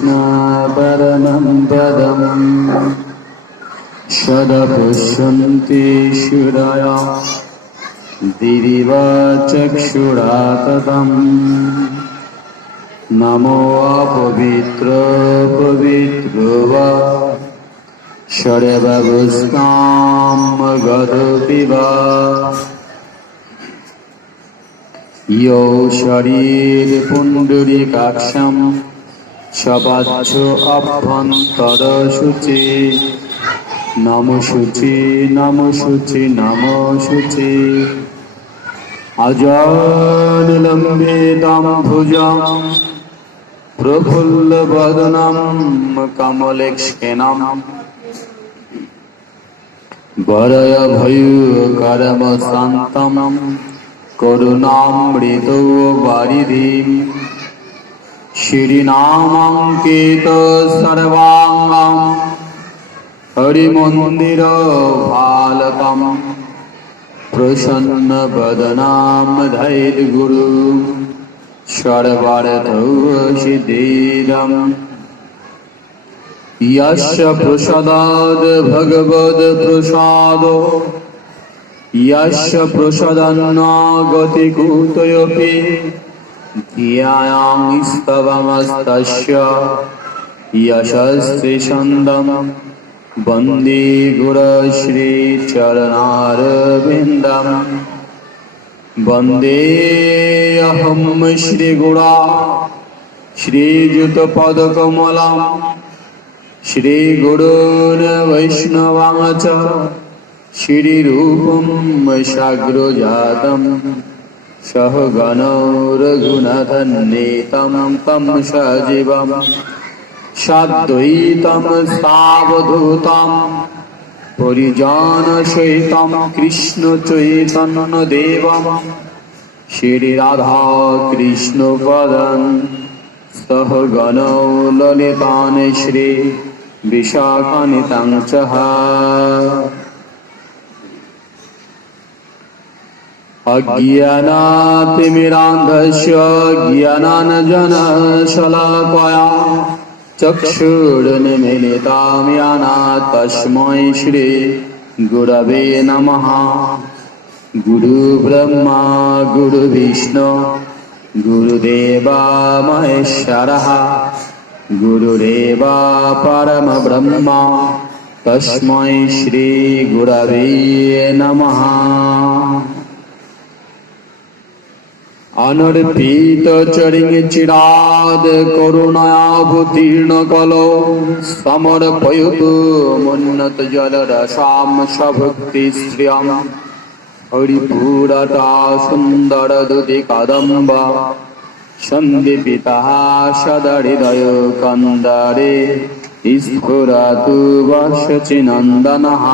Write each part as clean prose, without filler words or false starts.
तद्विष्णापरमं पदम् सदपुष्यन्ति शूरया दिरिवा चक्षुरा ततम् नमो अपवित्र पवित्रो वा सर्वभूस्तां गतोऽपि वा यो शरीर पुण्डरीकाक्षं सपाच्छ अभ्यन्तर शुचि नमो शुचि नमो शुचि नमो शुचि अजानुलम्बितं भुजं प्रफुल्लवदनं कमलेक्षणं वरयभयकरमशान्तं करुणामृतो वारिधिं श्रीनामाङ्कित सर्वाङ्गं हरिमन्दिरपालकं प्रसन्नवदनं धैर्यगुरुं सर्वार्थसिद्धिदं यस्य प्रसादाद् भगवत्प्रसादो यस्य प्रसादन्न गतिकुतोऽपि धियायां स्तवमस्तस्य यशस्त्रिछन्दं वन्दे गुरुश्रीचरणारविन्दं वन्देऽहं श्रीगुरा श्रीयुतपदकमलं श्रीगुरून् वैष्णवां च श्रीरूपं साग्रजातं सहगणो रघुनाथन्नेतं तं सजीवं साद्वैतं सावधूतं परिजनसहितं कृष्णचैतन्यदेवं श्रीराधाकृष्णपदं सहगणो ललितान् श्रीविशाखान्वितं च अज्ञानातिमिरान्धस्य ज्ञानाञ्जनशलाकया चक्षुरुन्मीलितं येन तस्मै श्रीगुरवे नमः। गुरुब्रह्मा गुरुविष्णु गुरुदेवो महेश्वरः गुरुरेव परमब्रह्म तस्मै श्रीगुरवे नमः। अनर्पितचरिचिराद् करुणायावतीर्णकलो समर्पयतु मुन्नतजलरसां सभक्तिश्रियं हरिपुरता सुन्दरदुतिकदम्ब सन्दीपितः सदहृदयकन्दरे स्फुरतु वशचिनन्दनः।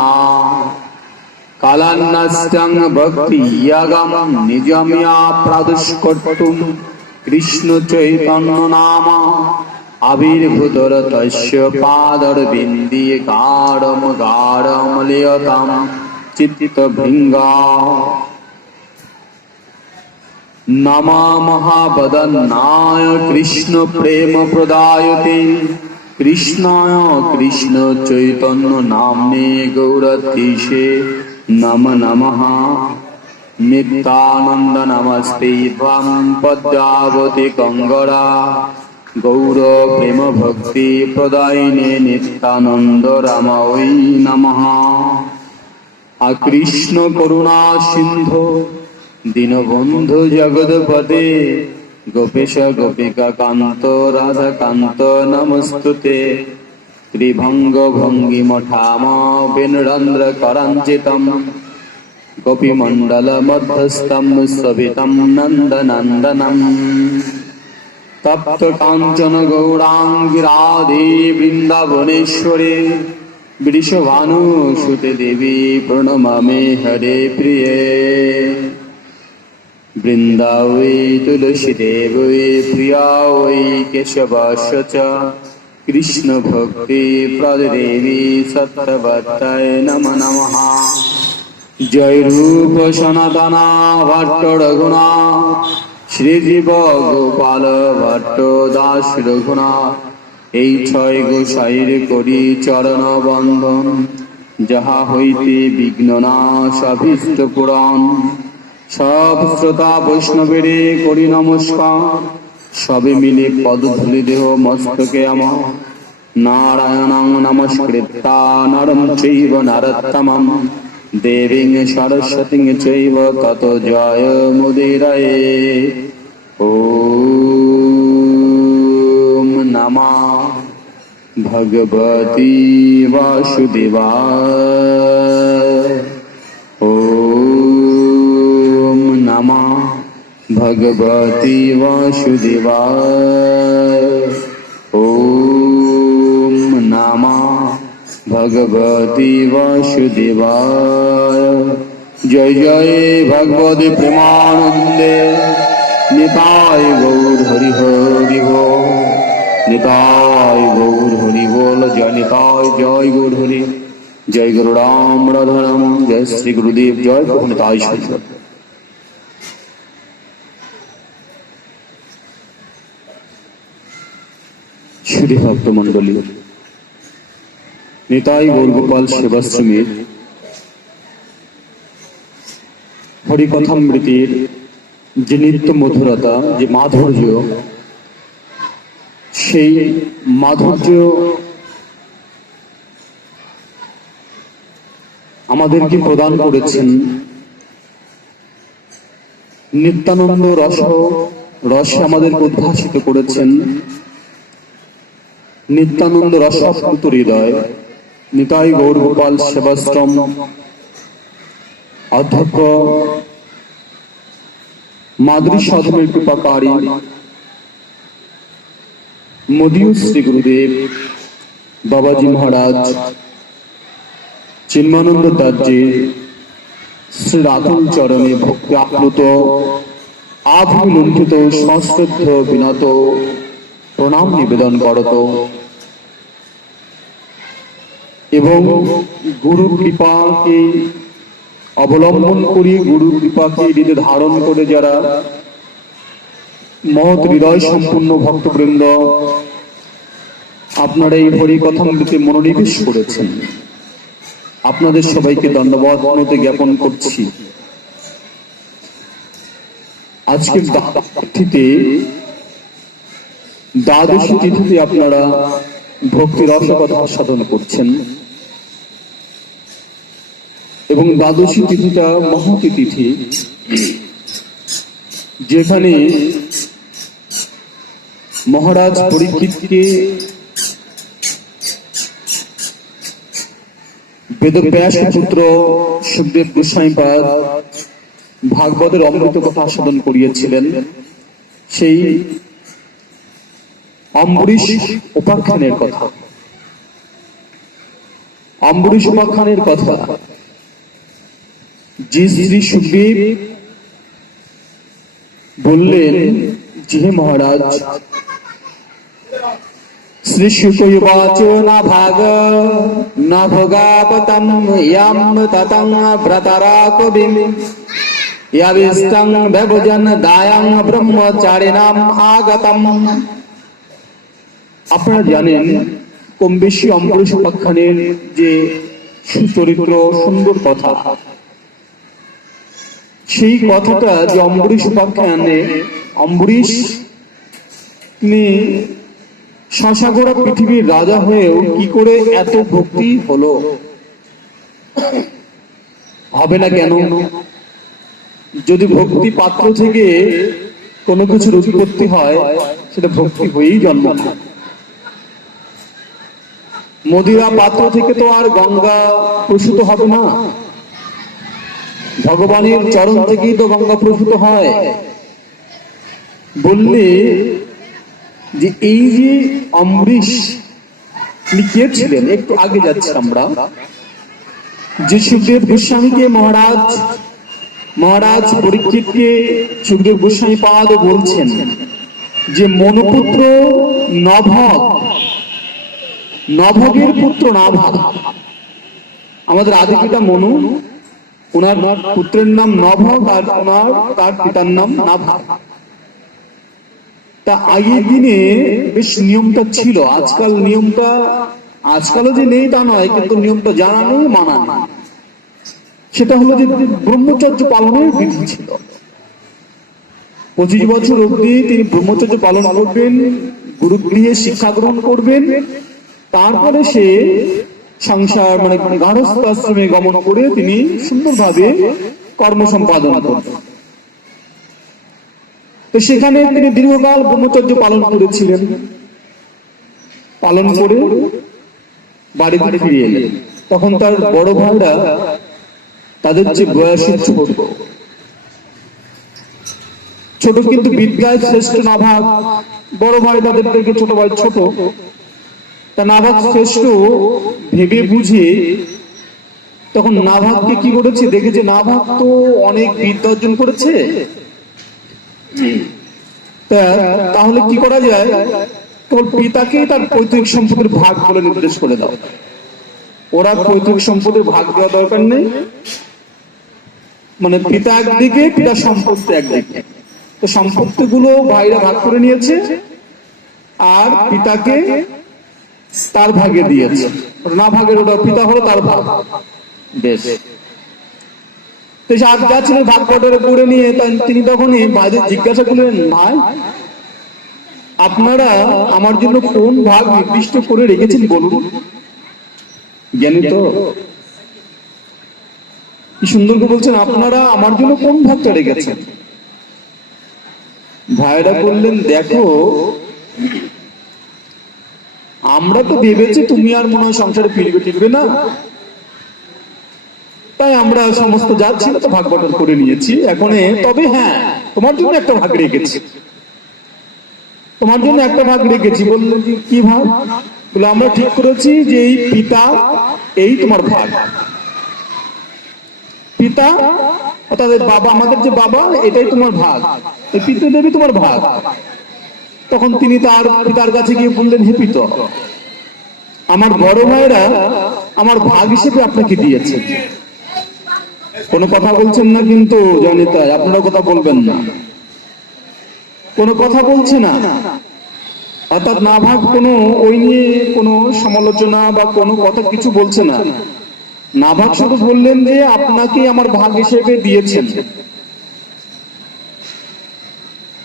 कालान्नस्तं भक्तियागं निजमया प्रादुष्कर्तुं कृष्णचैतन्यनाम आविर्भूतस्तस्य पादारविन्दे गाढं गाढं लियतां चित्तभृङ्गा। नमः वदन्नाय कृष्णप्रेमप्रदायते कृष्णाय कृष्णचैतन्यनाम्ने गौरतीशे नमो नमः। नित्यानन्द नमस्ते त्वां पद्मावती गङ्गरा गौरप्रेमभक्तिप्रदायिने नित्यानन्द रामाय नमः। कृष्ण करुणा सिन्धो दीनबन्धु जगत्पते गोपेश गोपिका कान्त राधाकान्त नमस्तुते। ত্রিভঙ্গ ভঙ্গি মঠাম বিনরন্দ্র করাঞ্চিতম গোপীমণ্ডল মধ্যস্থম সবিতম নন্দনন্দনম তপ্ত কাঞ্চন গৌরাঙ্গী রাধে বৃন্দাবনেশ্বরে বৃষভানুসুতে দেবী প্রণমামে হরে প্রিয়ে বৃন্দাবৈ তুলসী দেবৈ প্রিয়া ওই কেশবাস্য চ কৃষ্ণ ভক্তি প্রদেবী সত্যবত্তায় নমঃ নমঃ জয় রূপ সনাতনা ভট্ট রঘুনাথ শ্রীজীব গোপাল ভট্ট দাস রঘুনাথ এই ছয় গোসাইর করি চরণ বন্ধন যাহা হইতে বিঘ্ন নাশ অভীষ্ট পুরাণ সব শ্রোতা বৈষ্ণবের করি নমস্কার সবে মিলে পদধূলি দেহ মস্তকে আমার নারায়ণং নমস্কৃত্য নরম চৈব নরোত্তমং দেবীং সরস্বতীং চৈব তত জয় মুদিরয়ে ওম নমঃ ভগবতি বাসুদেবায় ওম নমঃ ভগবতি বাসুদেবায় ওম নমঃ ভগবতি বাসুদেবায় জয় জয় ভগবতে প্রেমানন্দে নিতাই গৌর হরি হরি বল নিতাই গৌর হরি বল জয় নিতাই জয় গৌর হরি জয় গুরু রাম রাধা রাম জয় শ্রী গুরুদেব জয় প্রভু নিতাই সত্য সুধী ভক্ত মন্ডলী নিতাই গৌরগোপাল সেবাশ্রমের হরিকথামৃতের যে নিত্য মধুরতা যে মাধুর্য সেই মাধুর্য আমাদেরকে প্রদান করেছেন নিত্যানন্দ রসে আমাদেরকে উদ্ভাসিত করেছেন নিত্যানন্দ রসাপ্লুত হৃদয় নিতাই গৌরগোপাল সেবাশ্রম অধ্যক্ষ মাদ্রি সাধনের কৃপাকারী মদীয় শ্রী গুরুদেব বাবাজি মহারাজ চিন্ময়ানন্দ দাসজি শ্রী রাতুল চরণে ভক্তি আপ্লুত আভিলুণ্ঠিত সংশ্রদ্ধ বিনত প্রণাম নিবেদন করত এবং গুরু কৃপাকে অবলম্বন করি গুরু কৃপাকে হৃদয়ে ধারণ করে যারা মহৎ হৃদয় সম্পূর্ণ ভক্তবৃন্দ আপনারা এই হরিকথামৃতে মনোনিবেশ করেছেন আপনাদের সবাইকে ধন্যবাদ প্রণতি জ্ঞাপন করছি। আজকের দ্বাদশী তিথিতে আপনারা ভক্তি রসকথা সাধন করছেন এবং দ্বাদশী তিথিটা মহতী তিথি যেখানে মহারাজ পরীক্ষিতকে বেদব্যাস পুত্র সুখদেব গোস্বামীপাদ ভাগবতের অমৃত কথা সাধন করিয়েছিলেন। সেই অম্বরীশ উপাখ্যানের কথা যে শ্রী সুখদেব বললেন যে হে মহারাজ শ্রী শুকবাচ না ভাগ না ভোগাপতম ইয়াম ততং ব্রতরা কবিম ইয়াবিষ্টং ব্যভজন দায়ং ব্রহ্মচারিণাম আগতম। আপনারা জানেন কম বেশি অম্বরীশ উপাখ্যানের যে সুচরিত্র সুন্দর কথা, সেই কথাটা যে অম্বরীশ উপাখ্যানে অম্বরীশ তিনি শশাগোড়া পৃথিবীর রাজা হয়েও কি করে এত ভক্তি হলো, হবে না কেন? যদি ভক্তি পাত্র থেকে কোনো কিছুর উৎপত্তি হয় সেটা ভক্তি হয়েই জন্ম। মদিরা পাত্র থেকে তো আর গঙ্গা প্রসূত হবে না, ভগবানের চরণ থেকেই তো গঙ্গা প্রসূত হয়। বললে যে এই যে অমৃষ কে ছিলেন, একটু আগে যাচ্ছি আমরা, যে সুখদেব গোস্বামীকে মহারাজ পরীক্ষিতকে সুখদেব গোস্বামী পাদ বলছেন যে মনুপুত্র নভগের পুত্র নাভগ, আমাদের আদিপিতা মনু, ওনার পুত্রের নাম নভগ আর তার পিতার নাম নাভগ। তা আগের দিনে বেশ নিয়মটা ছিল, আজকালও যে নেই তা নয়, কিন্তু নিয়মটা জানা নেই, মানা নেই। সেটা হলো যে ব্রহ্মচর্য পালনের বিধি ছিল। 25 বছর অবধি তিনি ব্রহ্মচর্য পালন করবেন, গুরুগৃহে শিক্ষা গ্রহণ করবেন, তারপরে সে সংসার মানে গার্হস্থ আশ্রমে গমন করে তিনি সুন্দরভাবে কর্ম সম্পাদন করবেন। তো সেখানে তিনি দীর্ঘকাল ব্রহ্মচর্য পালন করেছিলেন, পালন করে বাড়িতে ফিরে এলেন। তখন তার বড় ভাইরা, তাদের যে বয়সে ছোট কিন্তু বিদ্যায় শ্রেষ্ঠ নাভাগ, বড় ভাই তাদের থেকে ছোট ভাই ছোট, তা নাভাগ শ্রেষ্ঠ ভেবে বুঝে তখন নাভাগকে কি করেছে, দেখেছে নাভাগ তো অনেক বিদ্যা অর্জন করেছে, তাহলে কি করা যায়, তোর পিতাকে তার পৈতৃক সম্পদের ভাগ বলে নির্দেশ করে দাও। ওরা পৈতৃক সম্পদের ভাগ দেওয়া দরকার নেই, মানে পিতা একদিকে, পিতা সম্পত্তি একদিকে। তো সম্পত্তি গুলো ভাইরা ভাগ করে নিয়েছে আর পিতাকে তার ভাগে দিয়েছে, না ভাগের ওটা পিতা হলো তার ভাগ। বেশ, যা ছিল ভাগ বটরে করে নিয়ে তিনি তখনই ভাইদের জিজ্ঞাসা করলেন, ভাই আপনারা আমার জন্য কোন ভাগ নির্দিষ্ট করে রেখেছেন বলুন। জ্ঞানী তো কি সুন্দর করে বলছেন, আপনারা আমার জন্য কোন ভাগটা রেখেছেন। ভাইরা বললেন, দেখো আমরা তো ভেবেছি তুমি আর মনে হয় সংসারে ফিরবে না, তাই আমরা সমস্ত যা ছিল তো ভাগ বটন করে নিয়েছি। এখন তবে হ্যাঁ, তোমার জন্য একটা ভাগ রেখেছি, তোমার জন্য একটা ভাগ রেখেছি। বললেন কি ভাগ? বলে আমরা ঠিক করেছি যে এই পিতা, এই তোমার ভাগ। পিতা অর্থাৎ বাবা, আমাদের যে বাবা, এটাই তোমার ভাগ, এই পিতা দেবী তোমার ভাগ। তখন তিনি তার পিতার কাছে গিয়ে বললেন, হে পিতা, আমার বড় ভাইরা আমার ভাগ হিসেবে আপনাকে দিয়েছে। কোনো কথা বলছেন না কিন্তু জনিতায়, আপনারা কথা বলবেন না, কোনো কথা বলছে না। অর্থাৎ নাভাগ কোনো ওই নিয়ে কোনো সমালোচনা বা কোনো কথা কিছু বলছে না। নাভাগ শুধু বললেন যে আপনাকে আমার ভাগ হিসেবে দিয়েছেন।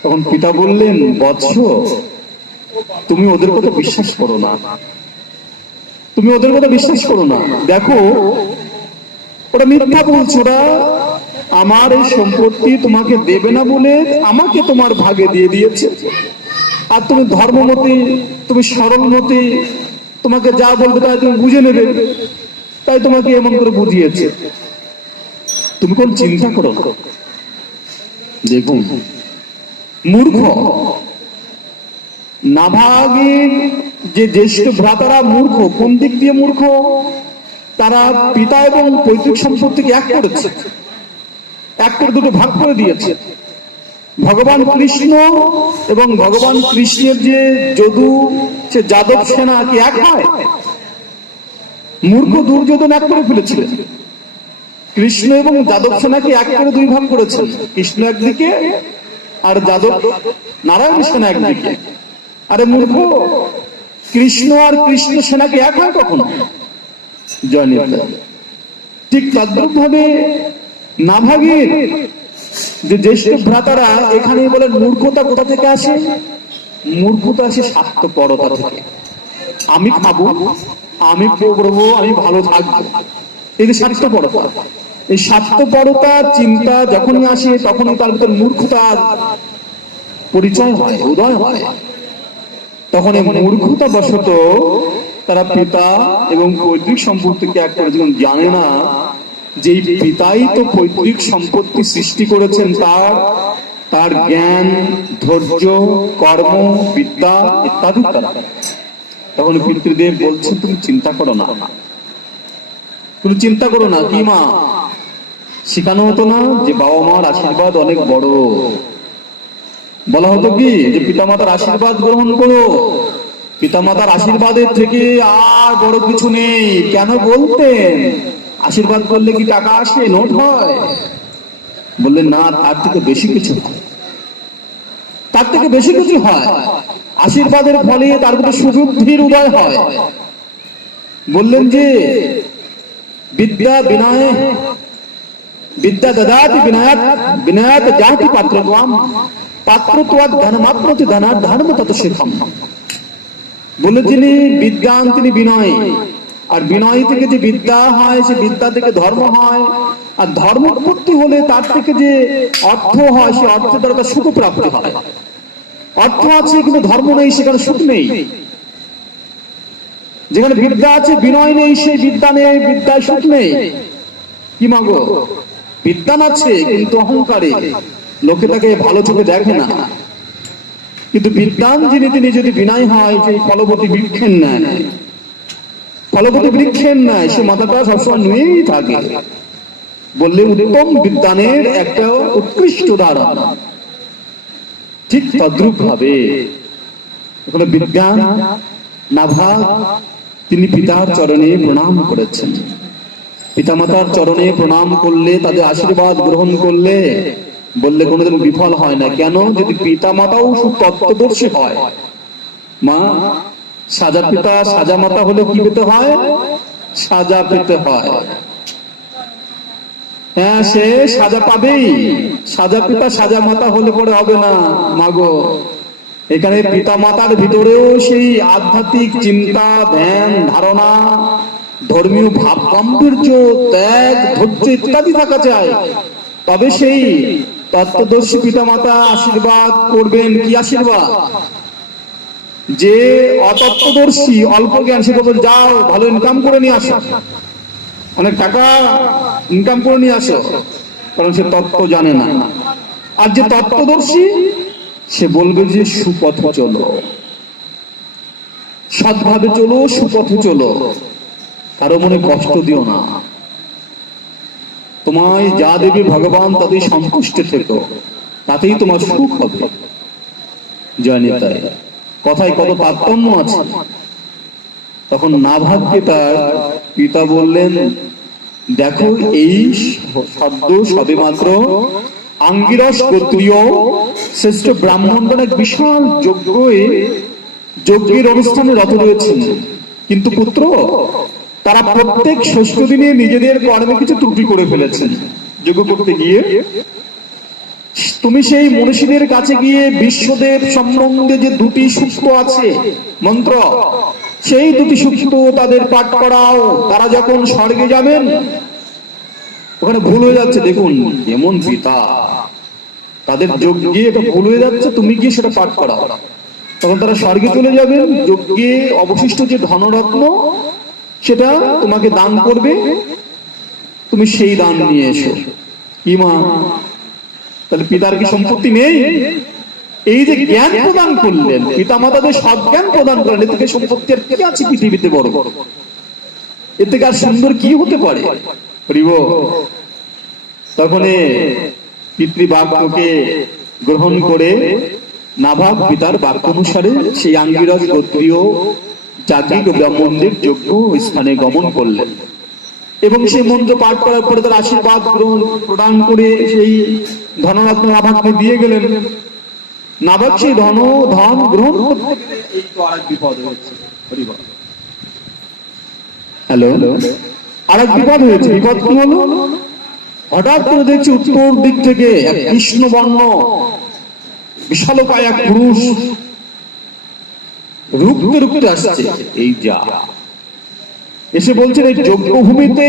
তখন পিতা বললেন, বৎস তুমি ওদের কথা বিশ্বাস করো না, তুমি ওদের কথা বিশ্বাস করো না। দেখো ওরা মিথ্যা বলছে, ওরা আমার এই সম্পত্তি তোমাকে দেবে না বলে আমাকে তোমার ভাগে দিয়ে দিয়েছে। আর তুমি ধর্মমতী, তুমি সরলমতী, তোমাকে যা বলবে তাই তুমি বুঝে নেবে, তাই তোমাকে এমন করে বুঝিয়েছে। তুমি কোন চিন্তা করো। দেখুন মূর্খ নাভাগের যে জ্যেষ্ঠ ভ্রাতারা মূর্খ, কোন দিক দিয়ে মূর্খ? তারা পিতা এবং পৈতৃক সম্পত্তিকে এক করেছে, এক করে দুটো ভাগ করে দিয়েছে। ভগবান কৃষ্ণ এবং ভগবান কৃষ্ণের যে যদু, সে যাদব সেনা কি এক হয়? মূর্খ দুর্যোধন এক করে ফেলেছিলেন। কৃষ্ণ এবং যাদব সেনাকে এক করে দুই ভাগ করেছেন, কৃষ্ণ একদিকে আর যাদব নারায়ণ সেনা একদিকে। আরে মূর্খ, কৃষ্ণ আর কৃষ্ণ সেনাকে এক হয় কখনো? ঠিক তদ্রুপ ভাবে নাভাগের যে জ্যেষ্ঠ ভ্রাতারা এখানে বলেন মূর্খতা কোথা থেকে আসে? মূর্খতা আসে স্বার্থপরতা থেকে। আমি খাবো, আমি করবো, আমি ভালো থাকবো, এই যে স্বার্থপরতা, এই স্বার্থপরতা চিন্তা যখনই আসে তখনই তার ভিতর মূর্খতার পরিচয় হয়, উদয় হয়। তখন এই মূর্খতা বশত তারা পিতা এবং পৈতৃক সম্পত্তিকে এক করে যখন জানে না যে পিতাই তো পৈতৃক সম্পত্তি সৃষ্টি করেছেন, তার জ্ঞান, ধৈর্য, কর্ম, বিদ্যা ইত্যাদি তখন পিতৃদেব বলছেন তুমি চিন্তা করো না, তুমি চিন্তা করো না। কি মা শেখানো হতো না যে বাবা মার আশীর্বাদ অনেক বড়? বলা হতো কি যে পিতামাতার আশীর্বাদ গ্রহণ করো, পিতামাতার আশীর্বাদের থেকে আর বড় কিছু নেই। কেন বলতেন? আশীর্বাদ করলে কি টাকা আসে, নোট হয়? বললেন না, তার থেকে বেশি কিছু হয়, তার থেকে বেশি কিছু হয়। আশীর্বাদের ফলে তার প্রতি সুবুদ্ধির উদয় হয়। বললেন যে বিদ্যা বিনয়, বিদ্যা দদাতি বিনয়াত, বিনয়াত জাতি পাত্রত্বম, পাত্রত্বাৎ ধনমাপ্নতি ধনাৎ ধর্ম তত শিখম। বলে তিনি বিদ্যান, তিনি বিনয়, আর বিনয় থেকে যে বিদ্যা হয়, সে বিদ্যা থেকে ধর্ম হয়, আর ধর্ম উৎপত্তি হলে তার থেকে যে অর্থ হয়, সে অর্থ দ্বারা তার সুখ প্রাপ্তি হয়। অর্থ আছে কিন্তু ধর্ম নেই, সেখানে সুখ নেই। যেখানে বিদ্যা আছে বিনয় নেই, সেই বিদ্যা নেই, বিদ্যায় সুখ নেই। কি মাগো, বিদ্যান আছে কিন্তু অহংকারে, লোকে তাকে ভালো চোখে দেখে না। কিন্তু বিদ্যান যিনি, তিনি যদি বিনয় হয়, সেই ফলবতী বৃক্ষের ন্যায়, ফলবতী বৃক্ষের ন্যায় সে মাথাটা সবসময় নুয়েই থাকে। বললে উত্তম বিদ্যানের একটা উৎকৃষ্ট উদাহরণ। ঠিক তদ্রূপ ভাবে এখানে বিজ্ঞান নাভা তিনি পিতার চরণে প্রণাম করেছেন। পিতামাতার চরণে প্রণাম করলে, তাদের আশীর্বাদ গ্রহণ করলে, বললে কোনোদিন বিফল হয় না। কেন? যদি পিতামাতাও সুতত্ত্বদর্শী হয়। মা সাজা পিতা সাজা মাতা হলে কি পেতে হয়? সাজা পেতে হয়। হ্যাঁ, সে সাজা পাবেই। সাজা পিতা সাজা মাতা হলে পরে হবে না মাগো। এখানে পিতা মাতার ভিতরেও সেই আধ্যাত্মিক চিন্তা, ধ্যান, ধারণা, ধর্মীয় ভাব, গাম্ভীর্য, ত্যাগ, ধৈর্য ইত্যাদি থাকা চাই। তবে সেই তত্ত্বদর্শী পিতা মাতা আশীর্বাদ করবেন। কি আশীর্বাদ? যে অতত্ত্বদর্শী, অল্প জ্ঞান, সে বলবে যাও ভালো ইনকাম করে নিয়ে আসো, অনেক টাকা ইনকাম করে নিয়ে আসো, কারণ সে তত্ত্ব জানে না। আর যে তত্ত্বদর্শী, সে বলবে যে সুপথে চলো, সৎভাবে চলো, সুপথে চলো, কারো মনে কষ্ট দিও না। তোমায় যা দেবে ভগবান তাতেই সন্তুষ্ট থেকো, তাতেই তোমার সুখ হবে। জানি তাই কথায় কত তারতম্য আছে। তখন নাভাগকে তার পিতা বললেন, দেখো এই শব্দ সবে মাত্র আঙ্গিরস গোত্রীয় শ্রেষ্ঠ ব্রাহ্মণগণ এক বিশাল যজ্ঞের অনুষ্ঠানে রত রয়েছেন। কিন্তু পুত্র, তারা প্রত্যেক ষষ্ঠ দিনে নিজেদের কর্মে কিছু ত্রুটি করে ফেলেছেন। যজ্ঞ করতে গিয়ে তুমি সেই মনীষীদের কাছে গিয়ে বিশ্বদেব সম্বন্ধে যে দুটি সূক্ত আছে মন্ত্র, সেই দুটি সূক্ত তাদের পাঠ করাও। তারা যখন স্বর্গে যাবেন, ওখানে ভুল হয়ে যাচ্ছে, দেখুন এমন পিতা, তাদের যজ্ঞে এটা ভুল হয়ে যাচ্ছে, তুমি গিয়ে সেটা পাঠ করাও। তখন তারা স্বর্গে চলে যাবেন। যজ্ঞে অবশিষ্ট যে ধনরত্ন, সেটা তোমাকে দান করবে, তুমি সেই দান নিয়ে এসো। কি মা, তাহলে পিতার কি সম্পত্তি নেই? এই যে জ্ঞান প্রদান করলেন, পিতা মাতাদের সজ্ঞান প্রদান করলেন, এর থেকে সম্পত্তি আর কি আছে পৃথিবীতে বড়? এর থেকে আর সুন্দর কি হতে পারে? তখন পিতৃবাক্যকে গ্রহণ করে নাভাগ পিতার বাক্য অনুসারে সেই আঙ্গিরস গোত্রীয় যাজ্ঞিক ব্রাহ্মণদের যোগ্য স্থানে গমন করলেন এবং সেই মন্ত্র পাঠ করার পরে তার আশীর্বাদ প্রদান করে সেই ধনরত্ন নাভাগকে দিয়ে গেলেন। নাভাগ সেই ধন গ্রহণ করতে এই তো আরেক বিপদ হয়েছে। হ্যালো, আরেক বিপদ হয়েছে। বিপদ কি হলো? হঠাৎ করে দেখছি উত্তর দিক থেকে এক কৃষ্ণ বর্ণ বিশালকায় এক পুরুষ রুখতে রুখতে আসছে। এই যা এসে বলছেন, এই যজ্ঞভূমিতে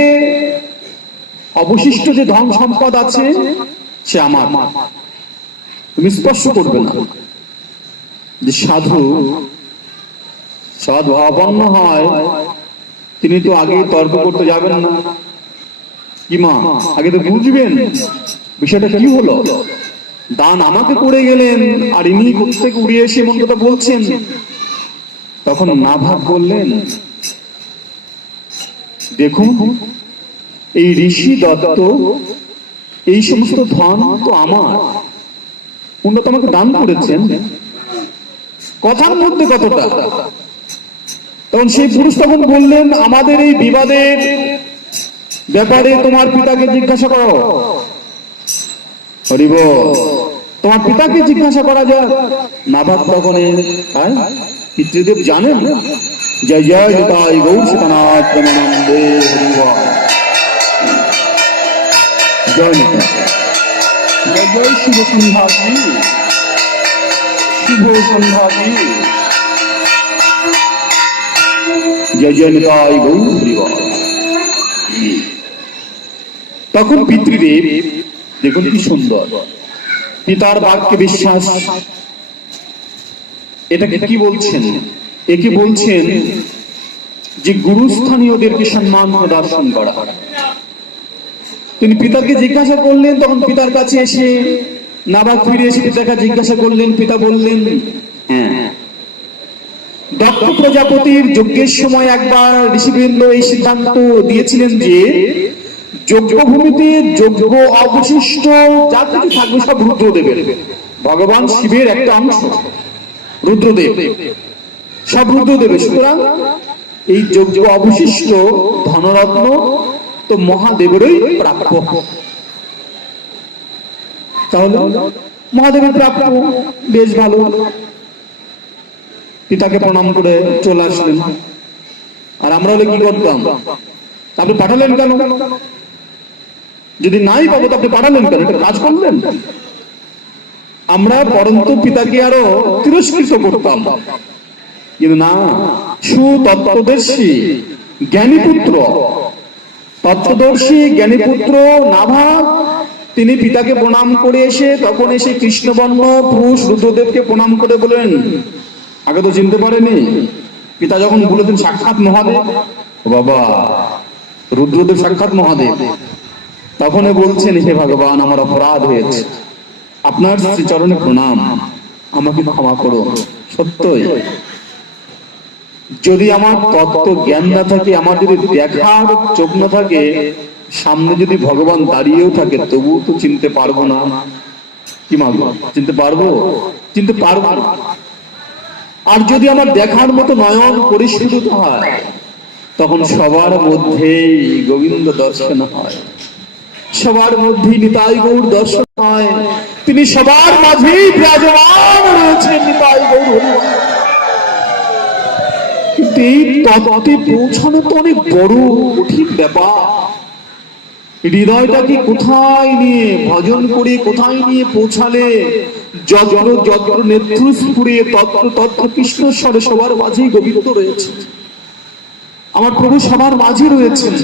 অবশিষ্ট যে ধন সম্পদ আছে সে আমার, তুমি স্পর্শ করবে না। যে সাধু, সদ্ভাবাপন্ন হয়, তিনি তো আগে তর্ক করতে যাবেন না। কি মা, আগে তো বুঝবেন বিষয়টা কি হলো। দান আমাকে করে গেলেন, আর ইনি কোথেকে উড়িয়ে এসে এমন কথা বলছেন। তখন নাভাগ বললেন, দেখুন এই ঋষি দত্ত এই সমস্ত ধন তো আমার, উনি তো আমাকে দান করেছেন, কথার মধ্যে কতটা। তখন সেই পুরুষ তখন বললেন, আমাদের এই বিবাদের ব্যাপারে তোমার পিতাকে জিজ্ঞাসা করো। হরিব, তোমার পিতাকে জিজ্ঞাসা করা যায়। নাভাগ তখন পিতৃদেব জানেন। জয় জয় নিতাই গৌর সীতানাথ প্রেমানন্দে হরিব। জয় নিতাই, জয় জয় শুভ সন্ধ্যা কি, শুভ সন্ধ্যা কি, জয় জয় নিতাই গৌর হরিব। তখন পিতৃদেব দেখুন কি সুন্দর, পিতার বাক্যে বিশ্বাস। এটাকে কি বলছেন? একে বলছেন যে গুরুস্থানীয়দেরকে সম্মান প্রদর্শন করা। তিনি পিতাকে জিজ্ঞাসা করলেন, তখন পিতার কাছে এসে নাভাগ ফিরে এসে পিতাকে জিজ্ঞাসা করলেন। পিতা বললেন, হ্যাঁ, দক্ষ প্রজাপতির যজ্ঞের সময় একবার ঋষিবৃন্দ এই সিদ্ধান্ত দিয়েছিলেন যে যজ্ঞভূমিতে যজ্ঞ অবশিষ্ট যা কিছু থাকবে সব রুদ্রদেবের, ভগবান শিবের একটা অংশ রুদ্রদেব, সব রুদ্রদেবের। সুতরাং এই যজ্ঞ অবশিষ্ট ধনরত্ন তো মহাদেবেরই প্রাপ্য। তাহলে মহাদেবের প্রাপ্য, বেশ ভালো। পিতাকে প্রণাম করে চলে আসলেন। আর আমরা হলে কি করতাম? আপনি পাঠালেন কেন? যদি নাই পাবো তো আপনি পাঠালেন কেন? এটা কাজ করলেন। আমরা পরন্ত পিতাকে আরো তিরস্কৃত করতাম। কিন্তু না, সুতত্ত্বদর্শী জ্ঞানীপুত্র, তত্ত্বদর্শী জ্ঞানীপুত্র নাভাগ, তিনি পিতাকে প্রণাম করে এসে তখন এসে কৃষ্ণবর্ণ পুরুষ রুদ্রদেবকে প্রণাম করে বলেন, আগে তো চিনতে পারেনি। পিতা যখন বলেছেন সাক্ষাৎ মহাদেব, বাবা রুদ্রদেব সাক্ষাৎ মহাদেব, তখন বলছেন, হে ভগবান, আমার অপরাধ হয়েছে, আপনার শ্রীচরণে প্রণাম, আমাকে ক্ষমা করো। সত্যই যদি আমার তত্ত্ব জ্ঞান না থাকে, আমার যদি দেখার চোখ না থাকে, সামনে যদি ভগবান দাঁড়িয়েও থাকে তবুও তো চিনতে পারবো না। কি মাগো, চিনতে পারবো? চিনতে পারবো না। আর যদি আমার দেখার মতো নয়ন পরিস্ফুট হয়, তখন সবার মধ্যেই গোবিন্দ দর্শন হয়, সবার মধ্যেই নিতাই গৌর দর্শন হয়। তিনি সবার মাঝেই বিরাজমান রয়েছেন, নিতাই গৌর। কিন্তু এই তত্ত্বে পৌঁছানো তো অনেক বড় কঠিন ব্যাপার। হৃদয়টাকে কোথায় নিয়ে ভজন করে, কোথায় নিয়ে পৌঁছালে যত্র যত্র নেত্র স্ফুরে তত্র তত্র কৃষ্ণস্বরে সবার মাঝেই গোবিন্দ রয়েছে, আমার প্রভু সবার মাঝে রয়েছেন।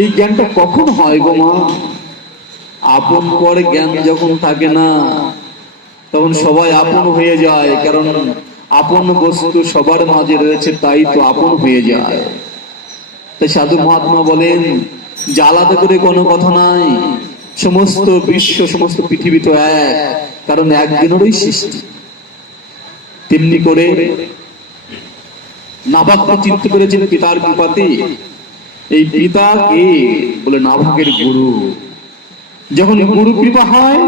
এই জ্ঞানটা কখন হয় গো মা? আপন পর জ্ঞান যখন থাকে না, তখন সবাই আপন হয়ে যায়। কারণ আপন বস্তু সবার মাঝে রয়েছে, তাই তো আপন হয়ে যায়। তাই সাধু মহাত্মা বলেন যে আলাদা করে কোনো কথা নাই, সমস্ত বিশ্ব সমস্ত পৃথিবী তো এক, কারণ একদিনেরই সৃষ্টি। তেমনি করে নাভাগ চিন্তা করেছেন পিতার কৃপাতে। এই পিতা কে? বলে নাভাগের গুরু। যখন গুরু কৃপা হয়,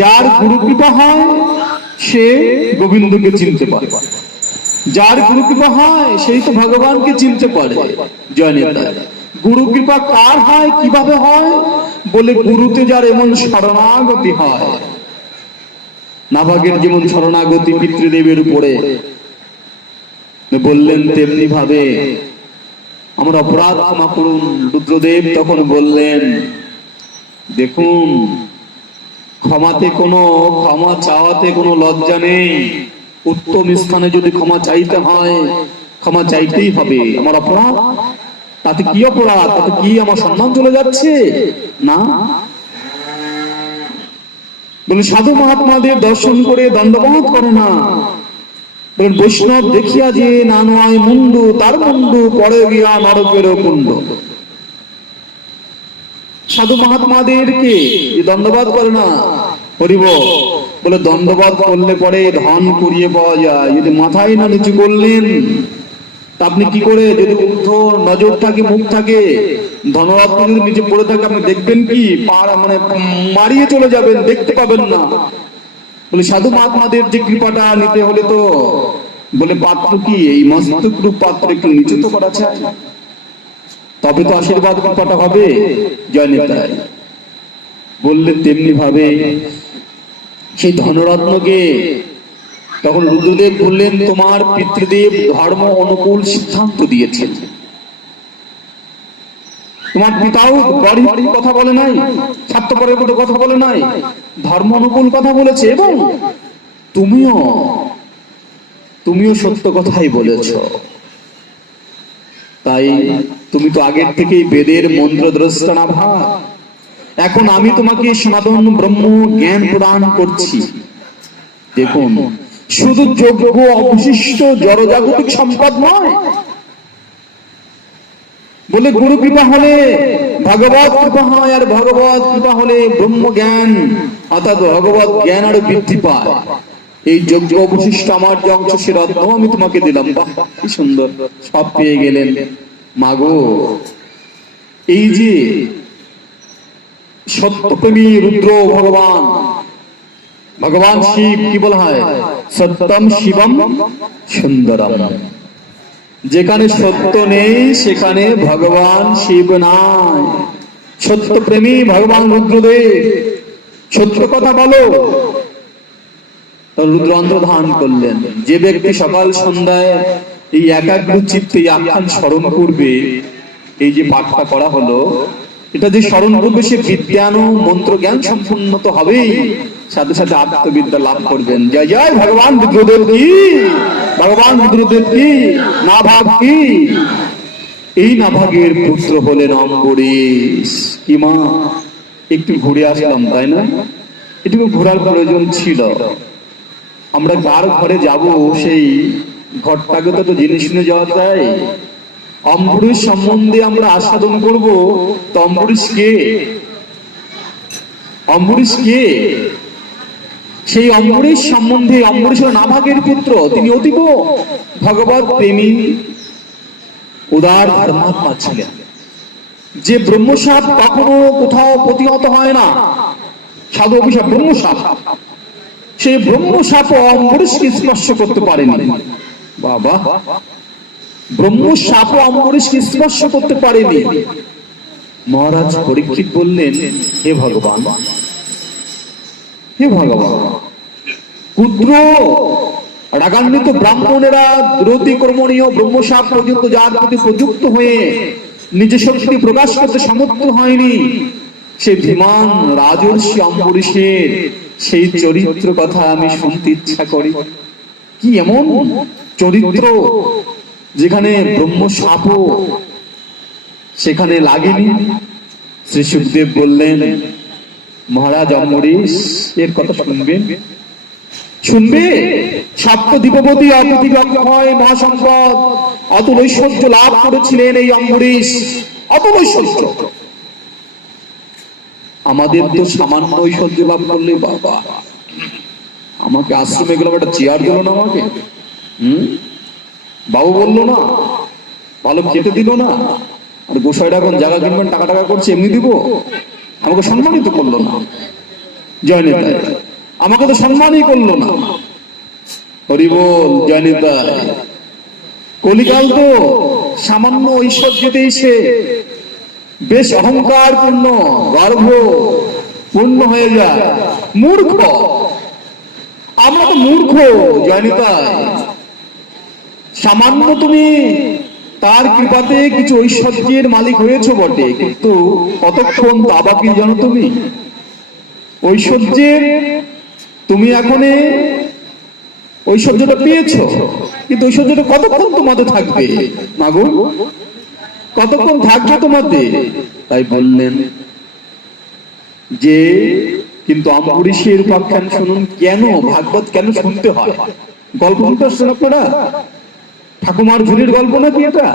যার গুরু কৃপা হয় সে গোবিন্দকে চিনতে পারে, যার গুরু কৃপা হয় সেই তো ভগবানকে চিনতে পারে। জয় নিতাই। গুরু কৃপা কার হয়, কিভাবে হয়? বলে গুরুতে যার এমন শরণাগতি হয়। নাভাগের যেমন শরণাগতি পিতৃদেবের উপরে, বললেন তেমনি ভাবে আমার অপরাধ ক্ষমা করুন। রুদ্রদেব তখন বললেন, দেখুন ক্ষমাতে কোনো ক্ষমা চাওয়াতে কোনো লজ্জা নেই। উত্তম স্থানে যদি ক্ষমা চাইতে হয়, ক্ষমা চাইতেই হবে। আমার অপরাধ, তাতে কি অপরাধ? তাতে কি আমার সম্মান চলে যাচ্ছে? না। বলে সাধু মহাত্মাদের দর্শন করে দণ্ডবোধ করো না, বলেন বৈষ্ণব দেখিয়া যে না নয় মুন্ডু, তার মুন্ডু পরে গিয়া নরকের কুণ্ড। সাধু মহাত্মাদেরকে দণ্ডবাদ করে না করিব, বলে দণ্ডবাদ করলে পরে ধন কুড়িয়ে পাওয়া যায়, যদি মাথায় না নিচু করলেন তা আপনি কি করে, যদি ঊর্ধ্ব নজর থাকে মুখ থাকে, ধনবাদ যদি নিচে পড়ে থাকে আপনি দেখবেন কি, পাড়া মানে মারিয়ে চলে যাবেন, দেখতে পাবেন না। বলে সাধু মহাত্মাদের যে কৃপাটা নিতে হলে তো বলে পাত্র কি, এই মস্তক রূপ পাত্র একটু নিচু তো করা চাই, তবে তো আশীর্বাদ কৃপাটা হবে। জয় নিতাই। বললে তেমনি ভাবে সেই ধনরত্নকে তখন রুদ্রদেব বললেন, তোমার পিতৃদেব ধর্ম অনুকূল সিদ্ধান্ত দিয়েছেন, তোমার পিতাও গরিব কথা বলে নাই, স্বার্থপরের মতো কথা বলে নাই, ধর্ম অনুকূল কথা বলেছে, এবং তুমিও সত্য কথাই বলেছ। তাই তুমি তো আগের থেকেই বেদের মন্ত্রদ্রষ্টা নাভা, এখন আমি তোমাকে সনাতন ব্রহ্ম জ্ঞান প্রদান করছি। দেখুন, শুধু যোগ্য অবশিষ্ট জড়জাগতিক সম্পদ নয়, বলে গুরু কৃপা হলে ভগবত কৃপা হয়, আর ভগবত কৃপা হলে ব্রহ্ম জ্ঞান অর্থাৎ ভগবত জ্ঞান আরো বৃদ্ধি পায়। এই যোগ্য অবশিষ্ট আমার যে অংশ সে রত্ন আমি তোমাকে দিলাম। বাহ, কি সুন্দর, সব পেয়ে গেলেন। মাগো, এই যে সত্যপ্রেমী রুদ্র ভগবান শিব কি বলা হয়, সত্যম শিবম সুন্দরম। যেখানে সত্য নেই সেখানে ভগবান শিব নাই। সত্যপ্রেমী ভগবান রুদ্রদেব, সত্য কথা বলো। রুদ্র অন্তর্ধান করলেন। যে ব্যক্তি সকাল সন্ধ্যায় এই একাগ্র চিত্তে আখ্যান স্মরণ করবে, এই যে পাঠটা করা হলো, এটা যে স্মরণ করবে সে বিজ্ঞান ও মন্ত্র জ্ঞান সম্পূর্ণ তো হবেই, সাথে সাথে আত্মবিদ্যা লাভ করবেন। জয় জয় ভগবান রুদ্রদেব কি, ভগবান রুদ্রদেব কি, নাভাগ কি। এই নাভাগের পুত্র হলেন অম্বরীশ। কি মা, একটু ঘুরে আসলাম তাই না, এটুকু ঘোরার প্রয়োজন ছিল। আমরা কার ঘরে যাব, সেই ঘরটাকে তো জেনে শুনে যাওয়া যায়। অম্বরীশ সম্বন্ধে আমরা আস্বাদন করব, তো অম্বরীশ কে, অম্বরীশ কে? সেই অম্বরীশ সম্বন্ধে, অম্বরীশ নাভাগের পুত্র, তিনি অতীব ভগবত প্রেমী উদার ধর্মাত্মা ছিলেন। যে ব্রহ্মসাপ কখনো কোথাও প্রতিহত হয় না, সাধু অভিশাপ ব্রহ্মসাপ, সেই ব্রহ্মসাপ অম্বরীশকে স্পর্শ করতে পারেনি। বাবা, ব্রহ্মসাপ অম্বরীশকে স্পর্শ করতে পারেনি। মহারাজ পরীক্ষিত বললেন, হে ভগবান, হে ভগবান, ক্ষুদ্র রাগান্বিত ব্রাহ্মণেরা দ্রুতিকর্মণীয় ব্রহ্মসাপ পর্যন্ত যার প্রতি প্রযুক্ত হয়ে নিজের শক্তি প্রকাশ করতে সমর্থ হয়নি, সে ধীমান রাজর্ষি অম্বরীশের সেই চরিত্র কথা আমি শুনতে ইচ্ছা করি। কি এমন চরিত্র যেখানে ব্রহ্মসাপও সেখানে লাগেনি? শ্রী সুখদেব বললেন, মহারাজ অম্বরীশ এর কথা শুনবেন, শুনবে। সপ্ত দীপবতী অতিথি অক্ষয় মহাসম্পদ অতুল ঐশ্বর্য লাভ করেছিলেন এই অম্বরীশ, অতুল ঐশ্বর্য। আমাদের তো সামান্য ঐশ্বর্য লাভ করলে, বাবা, আমাকে আশ্রমে গেলাম, একটা চেয়ার দিল না আমাকে, বাবু বললো না, ভালো খেতে দিল না, আর গোসাইটা এখন জায়গা কিনবেন টাকা টাকা করছে, এমনি দিব? আমাকে সম্মানিত করলো না। জয় নিতাই, আমাকে তো সম্মানই করলো না। হরি বল, জয় নিতাই। কলিকাল তো সামান্য ঐশ্বর্যতে সে বেশ অহংকার পূর্ণ, গর্ব পূর্ণ হয়ে যায়। মূর্খ, আমরা তো মূর্খ। জয় নিতাই, সামান্য তুমি তার কৃপাতে কিছু ঐশ্বর্যের মালিক হয়েছো বটে, কিন্তু কতক্ষণ দাবা কি জানো তুমি? ঐশ্বর্যের তুমি এখন ঐশ্বর্যটা পেয়েছো, কিন্তু ঐশ্বর্যটা কতক্ষণ তোমাদের থাকবে? মাগো, কতক্ষণ থাকবে তোমাদের? তাই বললেন যে, কিন্তু অম্বরীশের উপাখ্যান শুনুন, কেন ভাগবত কেন শুনতে হয়। গল্প শুনতে আসছেন আপনারা? ঠাকুমার ঝুলির গল্প নাকি এটা?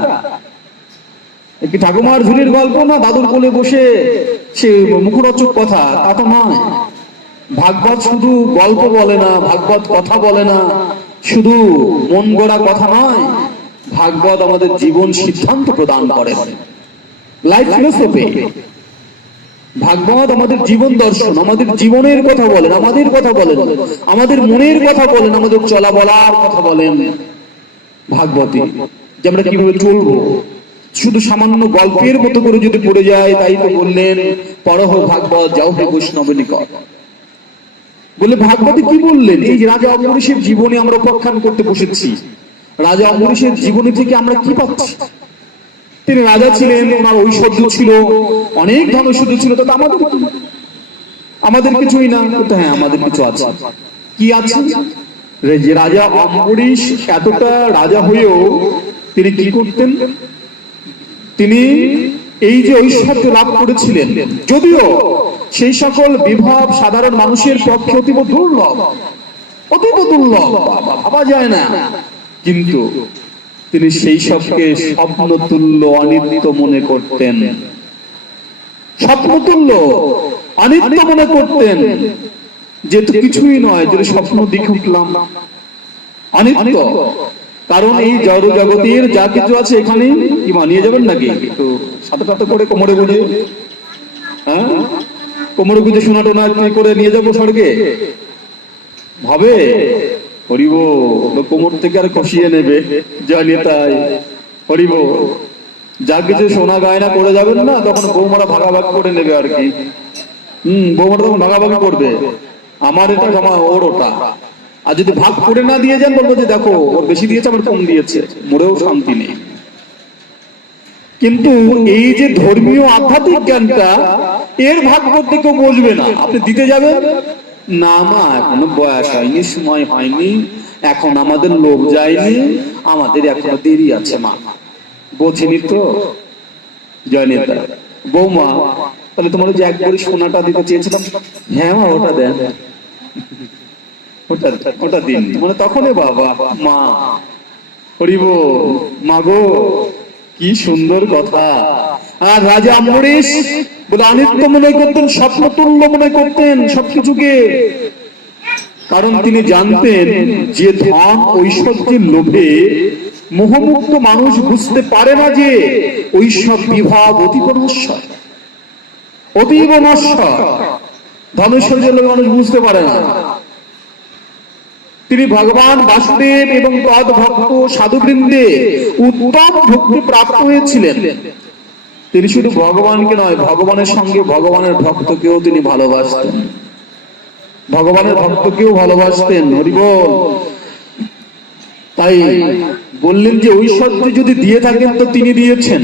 কি ঠাকুমার ঝুলির গল্প না দাদুর কোলে বসে সে মুখরোচক কথা? তা তো নয়। ভাগবত শুধু গল্প বলে না, ভাগবত কথা বলে না, শুধু মন গড়া কথা নয়, ভাগবত আমাদের জীবন সিদ্ধান্ত প্রদান করে, লাইফ ফিলোসফি। ভাগবত আমাদের জীবন দর্শন, আমাদের জীবনের কথা বলেন, আমাদের কথা বলেন, আমাদের মনের কথা বলেন, আমাদের চলা বলার কথা বলেন ভাগবতী, যে আমরা কিভাবে চলবো। শুধু সামান্য গল্পের মতো করে যদি পড়ে যায়, তাই তো বললেন পড়হ ভাগবত যাও হে বৈষ্ণব নিকট। বলে ভাগবতী কি বললেন? এই যে রাজা অম্বরীশের জীবনে আমরা উপাখ্যান করতে বসেছি, রাজা অম্বরীশের জীবনী থেকে আমরা কি পাচ্ছি? তিনি রাজা ছিলেন, ওনার ঐশ্বর্য ছিল, অনেক ধন ঐশ্বর্য ছিল, তো আমাদের কিছুই না। কিন্তু হ্যাঁ, আমাদের কিছু আছে। কি আছে? যে রাজা অম্বরীশ এতটা রাজা হয়েও তিনি কি করতেন? তিনি এই যে ঐশ্বর্য লাভ করেছিলেন, যদিও সেই সকল বিভব সাধারণ মানুষের পক্ষে অতীব দুর্লভ, অতীব দুর্লভ, ভাবা যায় না, কিন্তু তিনি সেই সবকে স্বপ্নতুল্য অনিত্য মনে করতেন। স্বপ্নতুল্য অনিত্য মনে করতেন, যেহেতু কিছুই নয়, যদি স্বপ্ন দেখে উঠলাম অনিত্য। কারণ এই জড় জগতের যা কিছু আছে এখানে কি মানিয়ে যাবেন নাকি? একটু সাথে সাথে করে কোমরে গুঁজে, হ্যাঁ কোমরে গুঁজে সোনা টোনা করে নিয়ে যাবো স্বর্গে ভাবে? হরিব, কোমর থেকে আর কষিয়ে নেবে জানি তাই। হরিব, যা কিছু সোনা গয়না করে যাবেন না, তখন বৌমারা ভাগাভাগ করে নেবে আর কি। বৌমারা তখন ভাগাভাগি করবে, আমার এটা জমা ওর ওটা। আর যদি ভাগ করে না দিয়ে যান, বলবো যে দেখো ওর বেশি দিয়েছে আমার কম দিয়েছে, মরেও শান্তি নেই। কিন্তু এই যে ধর্মীয় আধ্যাত্মিক জ্ঞানটা, এর ভাগ করতে কেউ বসবে না। আপনি দিতে যাবেন না, মা এখনো বয়স হয়নি, সময় হয়নি, এখন আমাদের লোক যায়নি, আমাদের এখনো দেরি আছে, মা বোঝেনি তো। জয়নেতা বৌমা, তাহলে তোমার যে একবারই সোনাটা দিতে চেয়েছিলাম, হ্যাঁ মা ওটা দেন, ওটা দিন। মানে তখনই বাবা মা হরিব, মাগো কি সুন্দর কথা। আর রাজা অম্বরীশ বলে অনিত্য মনে করতেন, স্বপ্নতুল্য মনে করতেন সবকিছুকে। কারণ তিনি জানতেন যে ধন ঐশ্বর্যের লোভে মোহমুক্ত মানুষ বুঝতে পারে না যে ঐশ্বর বিভাগ অতীব নশ্বর, অতীব নশ্বর। ধন ঐশ্বর্যের লোভে মানুষ বুঝতে পারে না। তিনি ভগবান বাসুদেব এবং তদ ভক্ত সাধুবৃন্দে উত্তম ভক্তি প্রাপ্ত হয়েছিলেন। তিনি শুধু ভগবানকে নয়, ভগবানের সঙ্গে ভগবানের ভক্তকেও তিনি ভালোবাসতেন, ভগবানের ভক্তকেও ভালোবাসতেন। হরিবল। তাই বললেন যে ঐশ্বর্য যদি দিয়ে থাকেন তো তিনি দিয়েছেন,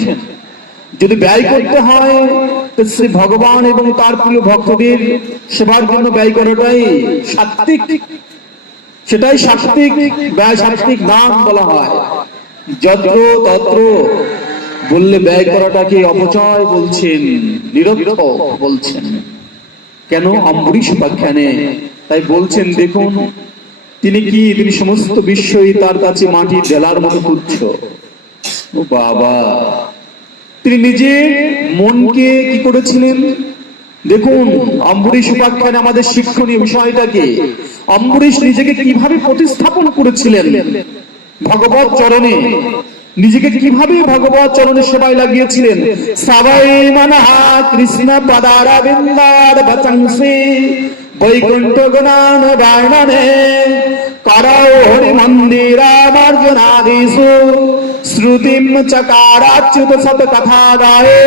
যদি ব্যয় করতে হয় তো সে ভগবান এবং তার প্রিয় ভক্তদের সেবার জন্য ব্যয় করাটাই সাত্বিক, সেটাই সাত্বিক ব্যয়, সাত্বিক দান বলা হয়। যত্র তত্র বললে ব্যয় করাটাকে অপচয় বলছেন, নিরর্থক বলছেন। কেন? অম্বরীশ উপাখ্যানে তাই বলছেন, দেখুন তিনি কি, তিনি সমস্ত বিশ্বই তার কাছে মাটির ঢেলার মতো তুচ্ছ। ও বাবা, তিনি নিজে মনকে কি করেছিলেন দেখুন। অম্বরীশ উপাখ্যানে আমাদের শিক্ষণীয় বিষয়টাকে, অম্বরীশ নিজেকে কিভাবে প্রতিস্থাপন করেছিলেন ভগবত চরণে, নিজেকে কিভাবে ভগবত চরণে সেবায় লাগিয়েছিলেন। সবাই মানহা কৃষ্ণ পদারা বিন্দার বচংসে বৈকুণ্ঠ গুণান গায়নে করৌ হরি মন্দিরামার্জনাদিষু শ্রুতিম চকারাচ্যুত সত কথা গায়ে।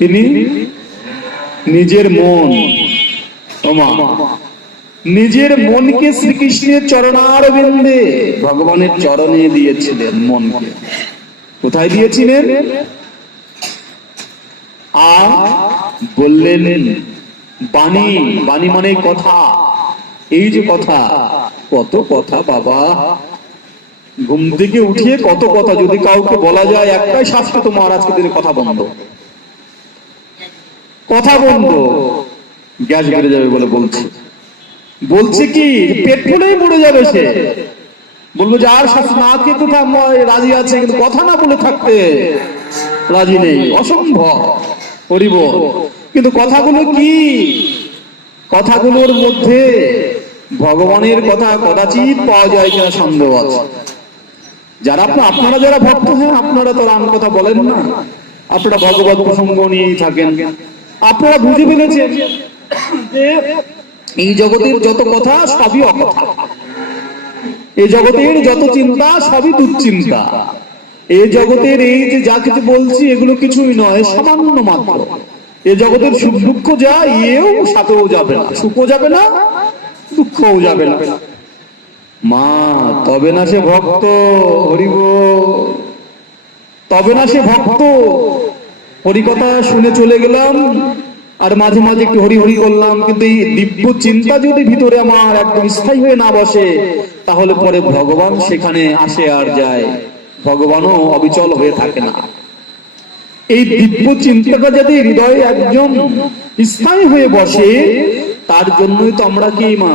তিনি নিজের মন, নিজের মনকে শ্রীকৃষ্ণের চরণারবিন্দে, ভগবানের চরণে দিয়েছিলেন মনকে। কোথায় দিয়েছিলেন? আর বললেন বাণী, বাণী মানে কথা। এই যে কথা, কত কথা বাবা, ঘুম থেকে উঠিয়ে কত কথা। যদি কাউকে বলা যায় একটাই শাস্ত্র, তোমার আজকে দিনে কথা বন্ধ, কথা বন্ধ, গ্যাস বেড়ে যাবে বলে বলছি। বলছে কি পেট ফুলেই মরে যাবে সে। বলবো যে আর শাস্তি না খেতে রাজি আছে, কিন্তু কথা না বলে থাকতে রাজি নেই, অসম্ভব। করিব কিন্তু কথাগুলো কি? কথাগুলোর মধ্যে ভগবানের কথা কদাচিৎ পাওয়া যায় কিনা সন্দেহ আছে। যারা আপনারা যারা ভক্ত, হ্যাঁ আপনারা তো রাম কথা বলেন না, আপনারা ভগবত প্রসঙ্গ নিয়েই থাকেন। আপনারা বুঝে ফেলেছেন যে এই জগতের যত কথা সবই অকথা, এই জগতের যত চিন্তা সবই দুশ্চিন্তা, এই জগতের এই যে যা কিছু বলছি এগুলো কিছুই নয়, সামান্য মাত্র। এই জগতের সুখ দুঃখ যা, এও সাথেও যাবে না, সুখও যাবে না, দুঃখও যাবে না। মা তবে না সে ভক্ত, হরিব তবে না সে ভক্ত। হরিকথা শুনে চলে গেলাম, আর মাঝে মাঝে একটু হরি হরি করলাম, কিন্তু এই দিব্য চিন্তা যদি ভিতরে আমার একদম স্থায়ী হয়ে না বসে, তাহলে পরে ভগবান সেখানে আসে আর যায়, ভগবানও অবিচল হয়ে থাকে না। এই দিব্য চিন্তাটা যদি হৃদয়ে একদম স্থায়ী হয়ে বসে, তার জন্যই তো আমরা কি মা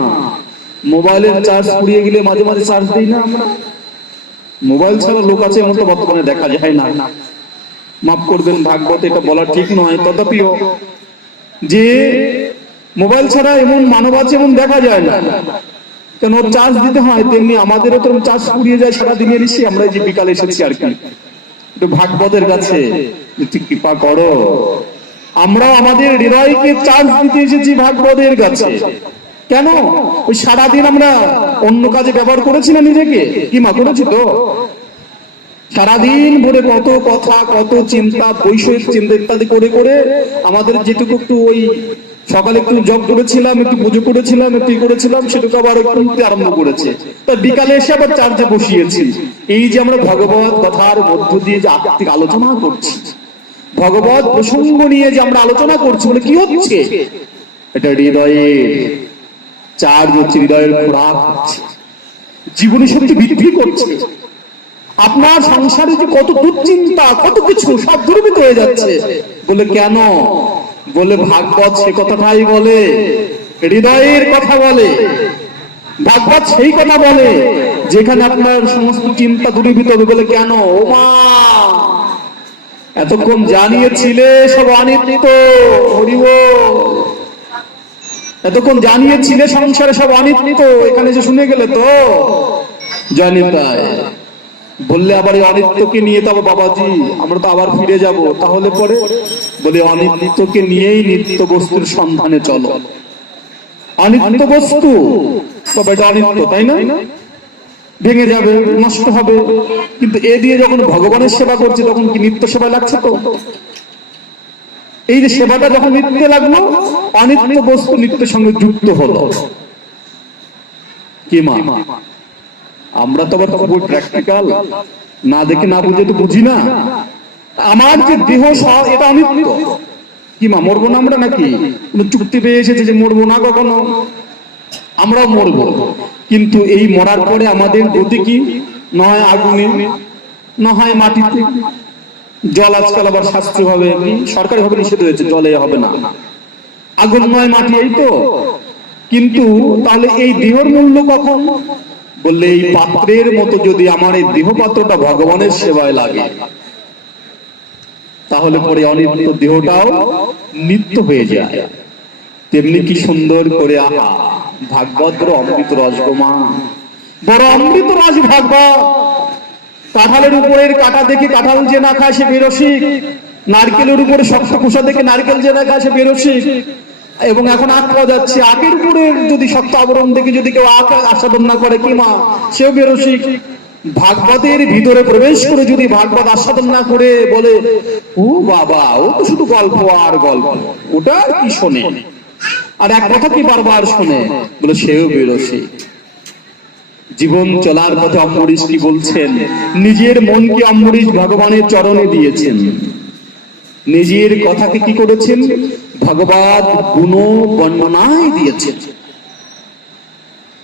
মোবাইলের চার্জ ফুরিয়ে গেলে মাঝে মাঝে চার্জ দিই না আমরা। মোবাইল ছাড়া লোক আছে এমন তো বর্তমানে দেখা যায় না। মাফ করবেন ভাগবত এটা বলা ঠিক নয়, তথাপিও যে মোবাইল ছাড়া এমন মানব আছে এমন দেখা যায় না, কেন ওর চার্জ দিতে হয়, তেমনি আমাদেরও তো চার্জ ফুরিয়ে যায় সারাদিনের এসে। আমরা যে বিকালে এসেছি আর কি, একটু ভাগবতের কাছে একটু কৃপা করো। আমরা আমাদের হৃদয়কে চার্জ দিতে এসেছি ভাগবতের কাছে। কেন? ওই সারাদিন আমরা অন্য কাজে ব্যবহার করেছি না নিজেকে, কি মা করেছি তো? সারাদিন ভরে কত কথা, কত চিন্তা, বৈষয়িক চিন্তা ইত্যাদি করে করে আমাদের যেটুকু একটু ওই সকালে একটু জব করেছিলাম, একটু পুজো করেছিলাম, একটু করেছিলাম, সেটুকু আবার একটু আরম্ভ করেছে, তো বিকালে এসে আবার চার্জে বসিয়েছি। এই যে আমরা ভগবত কথার মধ্য দিয়ে যে আত্মিক আলোচনা করছি, ভগবত প্রসঙ্গ নিয়ে যে আমরা আলোচনা করছি, বলে কি হচ্ছে? এটা হৃদয়ের চার্জ হচ্ছে, হৃদয়ের খোরাক হচ্ছে, জীবনী শক্তি বৃদ্ধি করছে। আপনার সংসারে যে কত দুশ্চিন্তা, কত কিছু সব দুর্বৃত হয়ে যাচ্ছে, বলে কেন? বলে ভাগবত সে কথাটাই বলে, হৃদয়ের কথা বলে। ভাগবত সেই কথা বলে যেখানে আপনার সমস্ত চিন্তা দূরীভূত হবে। বলে কেন? ও মা এতক্ষণ জানিয়েছিলে সব অনিত্য, হরিব এতক্ষণ জানিয়েছিলে সংসারে সব অনিত্য, এখানে যে শুনে গেলে তো জানি তাই। বললে আবার এই অনিত্যকে নিয়ে তো বাবাজি আমরা তো আবার ফিরে যাব, তাহলে পরে বলে অনিত্যকে নিয়েই নিত্য বস্তুর সন্ধানে চলো। অনিত্য বস্তু তবে এটা অনিত্য, তাই না? ভেঙে যাবে, নষ্ট হবে, কিন্তু এ দিয়ে যখন ভগবানের সেবা করছে তখন কি নিত্য সেবা লাগছে? তো এই যে সেবাটা যখন নিত্যে লাগলো, অনিত্য বস্তু নিত্যের সঙ্গে যুক্ত হলো। কি মা আমরা তো আবার খুব প্র্যাকটিক্যাল, না দেখে না বুঝে তো বুঝি না। আমার যে দেহ এটা অনিত্য, কি মা মরবো না আমরা নাকি? কোনো চুক্তি পেয়ে এসেছে যে মরবো না কখনো, আমরাও মরবো, কিন্তু এই মরার পরে আমাদের গতি কি? না হয় আগুনে, না হয় মাটিতে। জল আজকাল আবার শাস্ত্রীয় ভাবে সরকারি ভাবে নিষেধ হয়েছে, জলে হবে না, আগুন নয় মাটি, এই তো। কিন্তু তাহলে এই দেহের মূল্য কখন? বললে এই পাত্রের মতো যদি আমার এই দেহ পাত্রটা ভগবানের সেবায় লাগে, তাহলে পরে অনিত্য দেহটাও নিত্য হয়ে যায়। তেমনি কি সুন্দর করে আহা ভাগবত বড় অমৃত রস গো মা, বড় অমৃত রস ভাগবত। কাঁঠালের উপরের কাঁটা দেখে কাঁঠাল যে না খায় সে বেরসিক, নারকেলের উপরে শক্ত খোসা দেখে নারকেল যে না খায় সে বেরসিক। এবং এখন আখ পাওয়া যাচ্ছে, আখের উপরে যদি শক্ত আবরণ দেখে যদি কেউ আখ আস্বাদন না করে, কি মা সেও বেরসিক। ভাগবতের ভিতরে প্রবেশ করে যদি ভাগবত আস্বাদন না করে বলে ও বাবা ও তো শুধু গল্প আর গল্প, ওটা কি শোনে, আর এক কথা কি বারবার শোনে, বলে সেও বেরসিক। জীবন চলার পথে অম্বরীশ কি বলছেন? নিজের মনকে অম্বরীশ ভগবানের চরণে দিয়েছেন, নিজের কথাকে কি করেছেন? ভগবত গুণ বর্ণনায় দিয়েছেন।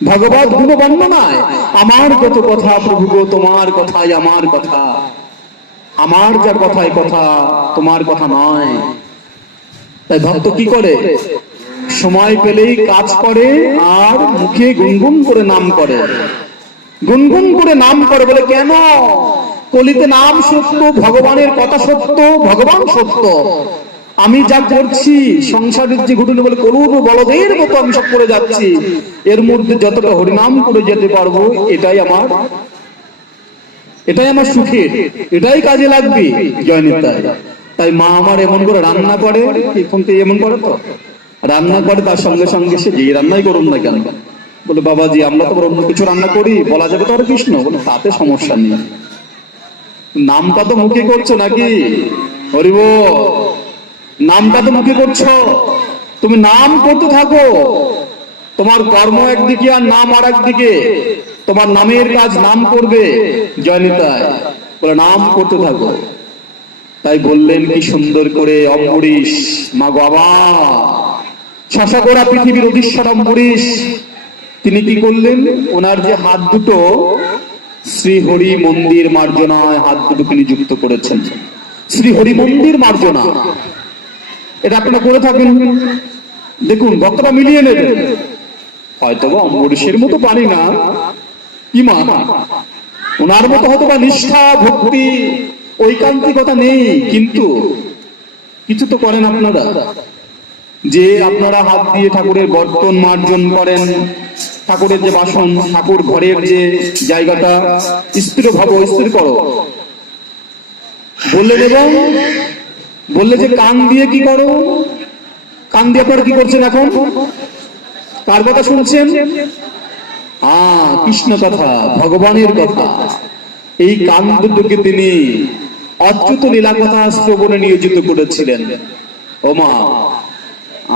ভগবত গুণ বর্ণনায় আমার কত কথা প্রভু গো, তোমার কথাই আমার কথা, আমার যা কথাই কথা, তোমার কথা নয়। তাই ভক্ত কি করে? সময় পেলেই কাজ করে আর মুখে গুনগুন করে নাম করে, গুনগুন করে নাম করে। বলে কেন? কলিতে নাম সত্য, ভগবানের কথা সত্য, ভগবান সত্য। আমি যা করছি সংসারের যে ঘটনা, বলে করুন বলদের মতো আমি সব করে যাচ্ছি, এর মধ্যে যতটা হরিনাম করে যেতে পারবো এটাই আমার সুখের, এটাই কাজে লাগবে। জয় নিতাই। তাই মা আমার এমন করে রান্না করে, এখন তো এমন করে, তো রান্না করে, তার সঙ্গে সঙ্গে সে যেই রান্নাই করুন না কেন, বলে বাবাজি আমরা তো অন্য কিছু রান্না করি, বলা যাবে তো আর কৃষ্ণ, বলে তাতে সমস্যা নেই, নামটা তো মুখে করছো নাকি? হরিব, নামটা তো মুখে করছো, তুমি নাম করতে থাকো। তোমার কর্ম একদিকে আর নাম আর একদিকে, তোমার নামের কাজ নাম করবে। জয় নিতাই। বলে নাম করতে থাকো। তাই বললেন কি সুন্দর করে অম্বরীশ, মা বাবা শশাগোড়া পৃথিবীর অধীশ্বর অম্বরীশ, তিনি কি করলেন? ওনার যে হাত দুটো শ্রী হরি মন্দির মার্জনায় হাত দুটো তিনি যুক্ত করেছেন। শ্রী হরি মন্দির মার্জনা, এটা আপনারা করে থাকেন, দেখুন ভক্তরা মিলিয়ে নেবেন। হয়তো বা অম্বরীশের মতো পারি না, কি মা ওনার মতো হয়তো বা নিষ্ঠা ভক্তি ঐকান্তিকতা নেই, কিন্তু কিছু তো করেন আপনারা, যে আপনারা হাত দিয়ে ঠাকুরের বর্তন মার্জন করেন, ঠাকুরের যে বাসন, ঠাকুর ঘরের যে জায়গাটা স্থির ভাবো, স্থির করো বললেন। এবং বললে যে কান দিয়ে কি করো, কান দিয়ে আপনারা কি করছেন এখন? কার কথা শুনছেন? কৃষ্ণ কথা, ভগবানের কথা। এই কান দুটোকে তিনি অচ্যুত লীলা কথা শ্রবণে নিয়োজিত করেছিলেন। ও মা,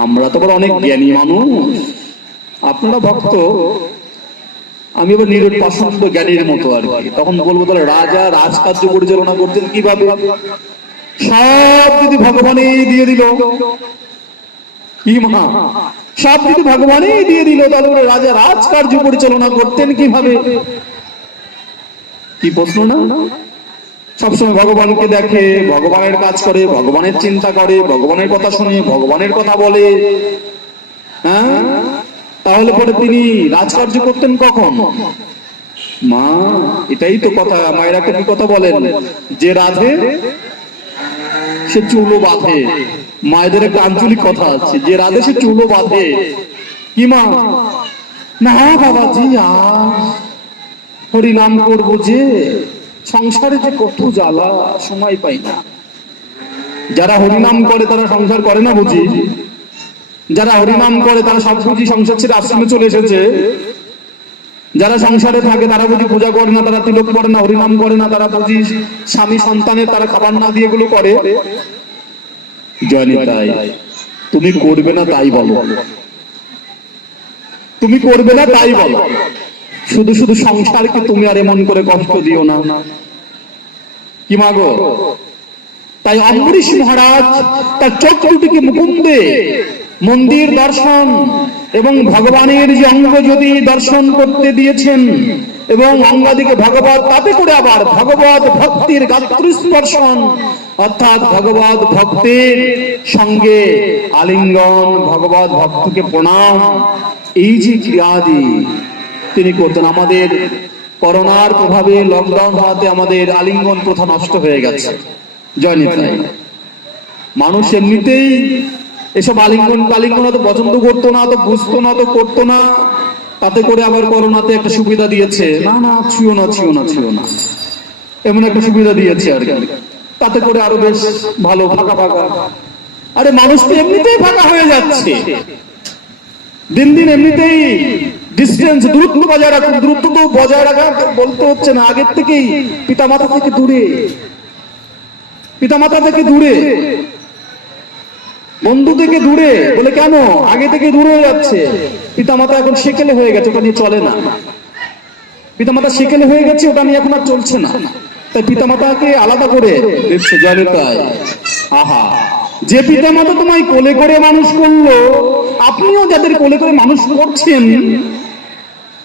আমরা তো অনেক জ্ঞানী মানুষ, আপনারা ভক্ত, আমি আবার নিরট পাষণ্ড জ্ঞানীর মতো আর কি। তখন বলবো তাহলে রাজা রাজকার্য পরিচালনা করতেন কিভাবে? সব যদি ভগবানই দিয়ে দিল, কি মা, সব যদি ভগবানই দিয়ে দিল, তাহলে রাজা রাজকার্য পরিচালনা করতেন কিভাবে? কি প্রশ্ন না? সবসময় ভগবানকে দেখে, ভগবানের কাজ করে, ভগবানের চিন্তা করে, ভগবানের কথা শুনে, ভগবানের কথা বলে, হ্যাঁ, তাহলে পরে তিনি রাজকার্য করতেন কখন? মা, এটাই তো কথা। মায়েরা কি কথা বলেন? যে রাধে সে চুলো বাঁধে। মায়েদের একটা আঞ্চলিক কথা আছে, যে রাধে সে চুলো বাঁধে। কি মা? না বাবাজি, হরি নাম করবো, যে সংসারে যে কত জ্বালা, সময় পাই না। যারা হরিনাম করে তারা সংসার করে না বুঝি? যারা হরিনাম করে তারা সব বুঝি সংসার ছেড়ে আশ্রমে চলে এসেছে। যারা সংসারে থাকে তারা বুঝি পূজা করে না, তারা তিলক করে না, হরিনাম করে না, তারা বুঝি স্বামী সন্তানের তারা খাবার না দিয়ে এগুলো করে। জয়নিতাই, তুমি করবে না তাই বলো, তুমি করবে না তাই বলো, শুধু শুধু সংসারকে তুমি আর এমন করে কষ্ট দিও না। কি মাগো? তাই অম্বরীশ মহারাজ তার চোখ দুটিকে মুকুন্দে মন্দির দর্শন এবং ভগবানের যে অঙ্গ যদি দর্শন করতে দিয়েছেন, এবং অঙ্গাদিকে ভগবত, তাতে করে আবার ভগবত ভক্তির গাত্রস্পর্শন, অর্থাৎ ভগবত ভক্তের সঙ্গে আলিঙ্গন, ভগবত ভক্তকে প্রণাম, এই যে ক্রিয়াদি তিনি করতেন। আমাদের করোনার প্রভাবে লকডাউন হওয়াতে আমাদের আলিঙ্গন প্রথা নষ্ট হয়ে গেছে। জয় নিতাই। মানুষ এমনিতেই এসব আলিঙ্গন তো পছন্দ করতো না, তো বুঝতো না, তো করতো না। তাতে করে আবার করোনাতে একটা সুবিধা দিয়েছে, না না ছুঁয়ো না, ছুঁয়ো না, ছুঁয়ো না, এমন একটা সুবিধা দিয়েছে আর কি। তাতে করে আরো বেশ ভালো, ফাঁকা ফাঁকা। আরে মানুষ তো এমনিতেই ফাঁকা হয়ে যাচ্ছে, দিন দিন এমনিতেই ডিস্টেন্স, দূরত্ব বজায় রাখুন। দূরত্ব তো বজায় রাখা বলতে হচ্ছে না, আগের থেকেই পিতামাতা থেকে দূরে, পিতামাতা থেকে দূরে, বন্ধু থেকে দূরে। বলে কেন? আগে থেকে দূরে হয়ে যাচ্ছে। পিতামাতা এখন সেকেলে হয়ে গেছে, ওটা নিয়ে চলে না। পিতামাতা সেকেলে হয়ে গেছে, ওটা নিয়ে এখন আর চলছে না। তাই পিতামাতাকে আলাদা করে দিচ্ছে। জয়নিতাই। আহা, যে পিতামাতা তোমায় কোলে করে মানুষ করলো, আপনিও যাদের কোলে করে মানুষ করছেন,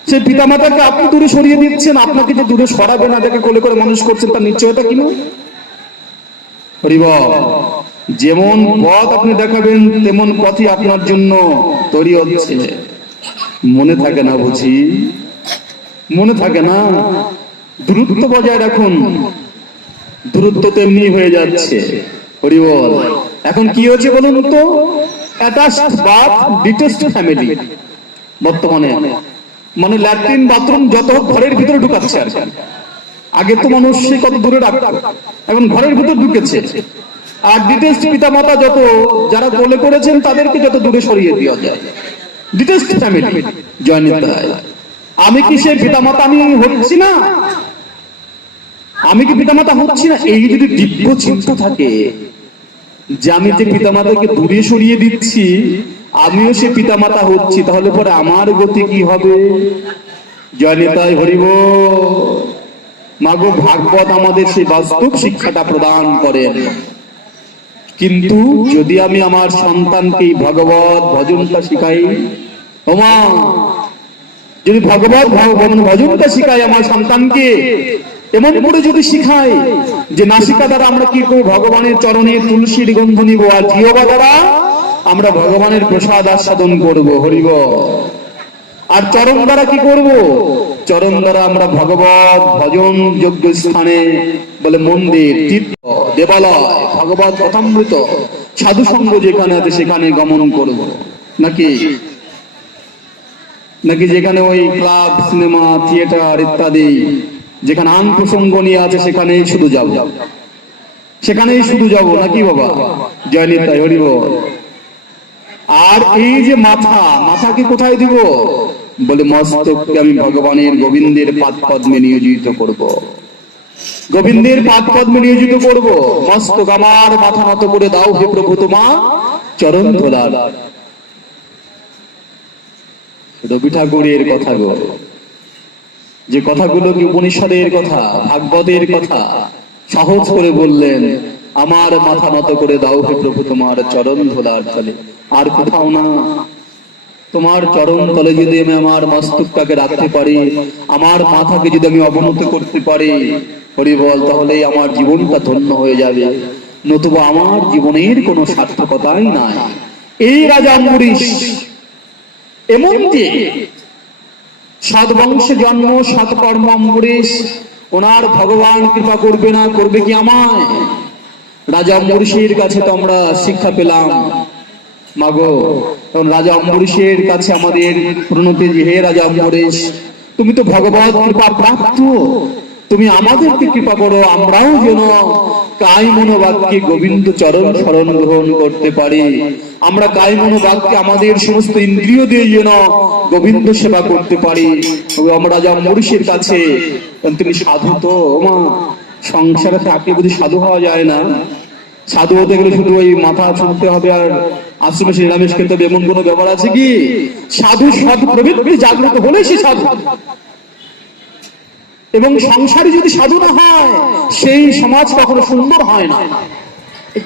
সেই পিতামাতাকে আপনি দূরে সরিয়ে দিচ্ছেন। আপনাকে যে দূরে সরাবে না, যাকে কোলে করে মানুষ করছেন, তার নিশ্চয়তা কিনা? হরিবল। যেমন পথ আপনি দেখাবেন, তেমন পথই আপনার জন্য তৈরি হচ্ছে, মনে থাকে না বুঝি? মনে থাকে না? দূরত্ব বজায় রাখুন, দূরত্ব তেমনি হয়ে যাচ্ছে। হরি বল। এখন কি হচ্ছে বলুন তো? অ্যাটাচড বাথ ডিটেস্ট ফ্যামিলি বর্তমানে, মানে ল্যাট্রিন বাথরুম যত ঘরের ভিতরে ঢুকাচ্ছে আর কি। আগে তো মানুষ সে কত দূরে রাখতো, এখন ঘরের ভিতর ঢুকেছে। আর ডিটেস্ট পিতা মাতা যত, যারা কোলে করেছেন তাদেরকে যত দূরে সরিয়ে দেওয়া যায়। ডিটেস্ট ফ্যামিলি জয় নিতাই। আমি কি সে পিতা মাতা আমি হচ্ছি না? আমি কি পিতামাতা হচ্ছি না? এই যদি দিব্য চিন্তা থাকে যে আমি যে পিতামাতাকে দূরে সরিয়ে দিচ্ছি, আমিও সে পিতামাতা হচ্ছি, তাহলে পরে আমার গতি কি হবে? জয় নিতাই হরি বল। মাগো ভাগবত আমাদের সেই বাস্তব শিক্ষাটা প্রদান করেন। কিন্তু যদি আমি আমার সন্তানকে ভগবত ভজনটা শিখাই, ওমা, যদি ভগবত ভজনটা শিখাই আমার সন্তানকে, এমন করে যদি শিখাই যে নাসিকা দ্বারা আমরা কি করবো? ভগবানের চরণে তুলসীর গন্ধ নিব, আর জিহ্বা দ্বারা আমরা ভগবানের প্রসাদ আস্বাদন করবো। হরিব। আর চরণ দ্বারা কি করব? চরণ দ্বারা আমরা ভগবত ভজন যোগ্য স্থানে, বলে মন্দির, তীর্থ, দেবালয়, ভগবত কথামৃত, সাধু সঙ্গ যেখানে আছে সেখানে গমন করব। নাকি নাকি যেখানে ওই ক্লাব, সিনেমা, থিয়েটার ইত্যাদি যেখানে আন প্রসঙ্গ নিয়ে আছে সেখানেই শুধু যাব, সেখানেই শুধু যাব নাকি বাবা? জয় নিতাই হরি বল। আর এই যে মাথা, মাথাকে কোথায় দিব? বলে মস্তককে আমি ভগবানের গোবিন্দের পাদ পদ্মে নিয়োজিত করব, গোবিন্দের পাদ পদ্মে নিয়োজিত করব। মস্তক আমার মাথা নত করে দাও হে প্রভু তোমার চরণ ধুলার। রবি ঠাকুরের কথা গো, যে কথাগুলো কি উপনিষদের কথা, ভাগবতের কথা সহজ করে বললেন, আমার মাথা নত করে দাও হে প্রভু তোমার চরণ ধুলার তলে। আর কোথাও না। তোমার চরণ তলে যদি আমি আমার মস্তকটাকে রাখতে পারি, আমার মাথাকে যদি আমি অবনত করতে পারি, হরি বল, তাহলে আমার জীবনটা ধন্য হয়ে যাবে। নতুবা আমার জীবনের কোনো সার্থকতাই নাই। এই রাজা অম্বরীশ এমন যে সাত বংশে জন্ম, সাত কর্ম অম্বরীশ, ওনার ভগবান কৃপা করবে না? করবে কি আমায়? রাজা অম্বরীশের কাছে তো আমরা শিক্ষা পেলাম। মাগো, রাজা অম্বরীশের কাছে আমাদের প্রণতি, হে রাজা অম্বরীশ, তুমি তো ভগবত কৃপা প্রাপ্ত, তুমি আমাদেরকে কৃপা করো, আমরাও যেন কায় মনোবাক্যে গোবিন্দ চরণ শরণ গ্রহণ করতে পারি। আমরা কায় মনোবাক্যে আমাদের সমস্ত ইন্দ্রিয় দিয়ে যেন গোবিন্দ সেবা করতে পারি। আমরা রাজা অম্বরীশের কাছে, তুমি সাধু তো মা, সংসারে থাকলে বুঝি সাধু হওয়া যায় না? সাধু হতে গেলে শুধু ওই মাথা ছুঁতে হবে আর আশ্রমে নিরামিষ খেতে হবে, এমন কোন ব্যাপার আছে কি? সাধু সৎ প্রবৃত্তি জাগ্রত হলে সে সাধু। এবং সংসারে যদি সাধু না হয়, সেই সমাজ কখনো সুন্দর হয় না।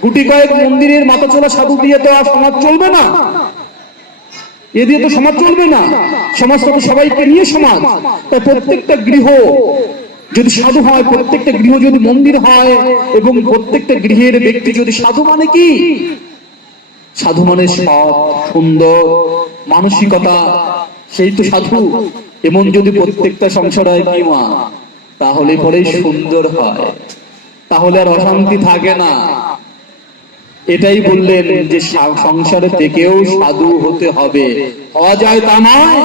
গুটি কয়েক মন্দিরের মাথা চলা সাধু দিয়ে তো আর সমাজ চলবে না, এ দিয়ে তো সমাজ চলবে না। সমাজ তো সবাইকে নিয়ে সমাজ। তাই প্রত্যেকটা গৃহ যদি সাধু হয়, প্রত্যেকটা গৃহ যদি মন্দির হয়, এবং প্রত্যেকটা গৃহের ব্যক্তি যদি সাধু, মানে কি? সাধু মানে সৎ, সুন্দর মানসিকতা, সেই তো সাধু। এমন যদি প্রত্যেকটা সংসার হয় কি মা, তাহলে পরেই সুন্দর হয়, তাহলে আর অশান্তি থাকে না। এটাই বললেন যে সংসারে থেকেও সাধু হতে হবে। হওয়া যায় তা নয়,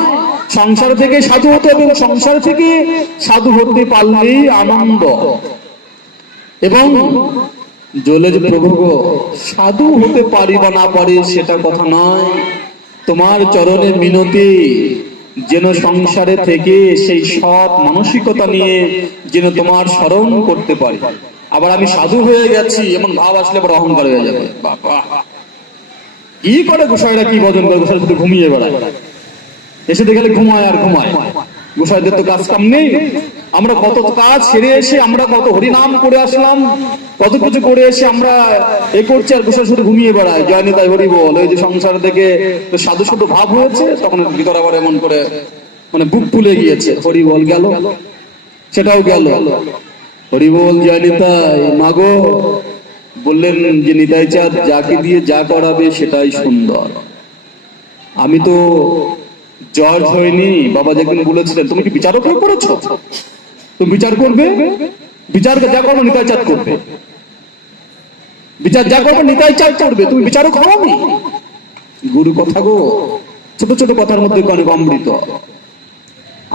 সংসার থেকে সাধু হতে হবে, এবং সংসার থেকে সাধু হতে পারলেই আনন্দ। এবং জলে যে প্রভু গো, সাধু হতে পারি বা না পারি সেটা কথা নয়, তোমার চরণে মিনতি যেন সংসারে থেকে সেই সৎ মানসিকতা নিয়ে যেন তোমার স্মরণ করতে পারি। আবার আমি সাধু হয়ে গেছি এমন ভাব আসলে বড় অহংকার হয়ে যাবে। বাবা, কি করে গোসাইরা, কি ভজন করে? গোসাই শুধু ঘুমিয়ে বেড়ায়, এসে দেখলে ঘুমায় আর ঘুমায়। গোসাইদের তো কাজ কাম নেই। আমরা কত কাজ সেরে এসে আমরা কত হরিনাম করে আসলাম, কত কিছু করে এসে আমরা এ করছি, আর গোসাই শুধু ঘুমিয়ে বেড়ায়। জয় নিতাই হরি বল। ওই যে সংসার থেকে সাধু সাধু ভাব হয়েছে, তখন ভিতর আবার এমন করে মানে বুক ফুলে গিয়েছে। হরি বল, গেল, সেটাও গেল। হরি বল, জয় নিতাই। মাগো বললেন যে নিতাই চাঁদ যাকে দিয়ে যা করাবে সেটাই সুন্দর। আমি তো জজ হয়নি। বাবা যেদিন বলেছিলেন তুমি কি বিচারক হয়ে পড়েছ, তুমি বিচার করবে, বিচারকে যা করবে নিতাই চাঁদ করবে, বিচার যা করবে নিতাই চাঁদ করবে, তুমি বিচারক হওনি। গুরু কথা গো, ছোট ছোট কথার মধ্যে অনেক অমৃত।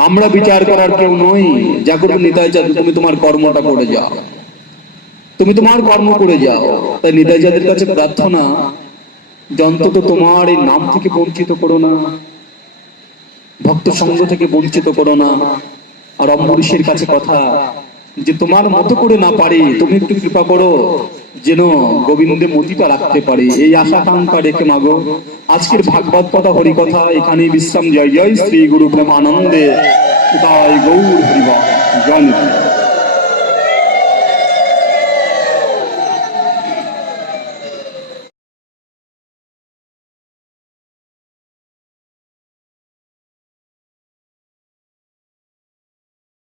আমরা বিচার করার কেউ নই, যা করবে নিতাই চাঁদ, তুমি তোমার কর্মটা করে যাও, তুমি তোমার কর্ম করে যাও। তাই নিতাই চাঁদের কাছে প্রার্থনা, অন্তত তোমার এই নাম থেকে বঞ্চিত করো না, ভক্ত সঙ্গ থেকে বঞ্চিত করো না। আর অম্বরীশের কাছে কথা, যে তোমার মতো করে না পারি, তুমি একটু কৃপা করো যেন গোবিন্দে মতিটা রাখতে পারি। এই আশা আকাঙ্ক্ষা রেখে মাগো আজকের ভাগবত কথা হরি কথা এখানেই বিশ্রাম। জয় জয় শ্রী গুরু প্রেমানন্দে, তাই গৌর হরিবল, জয় নিতাই।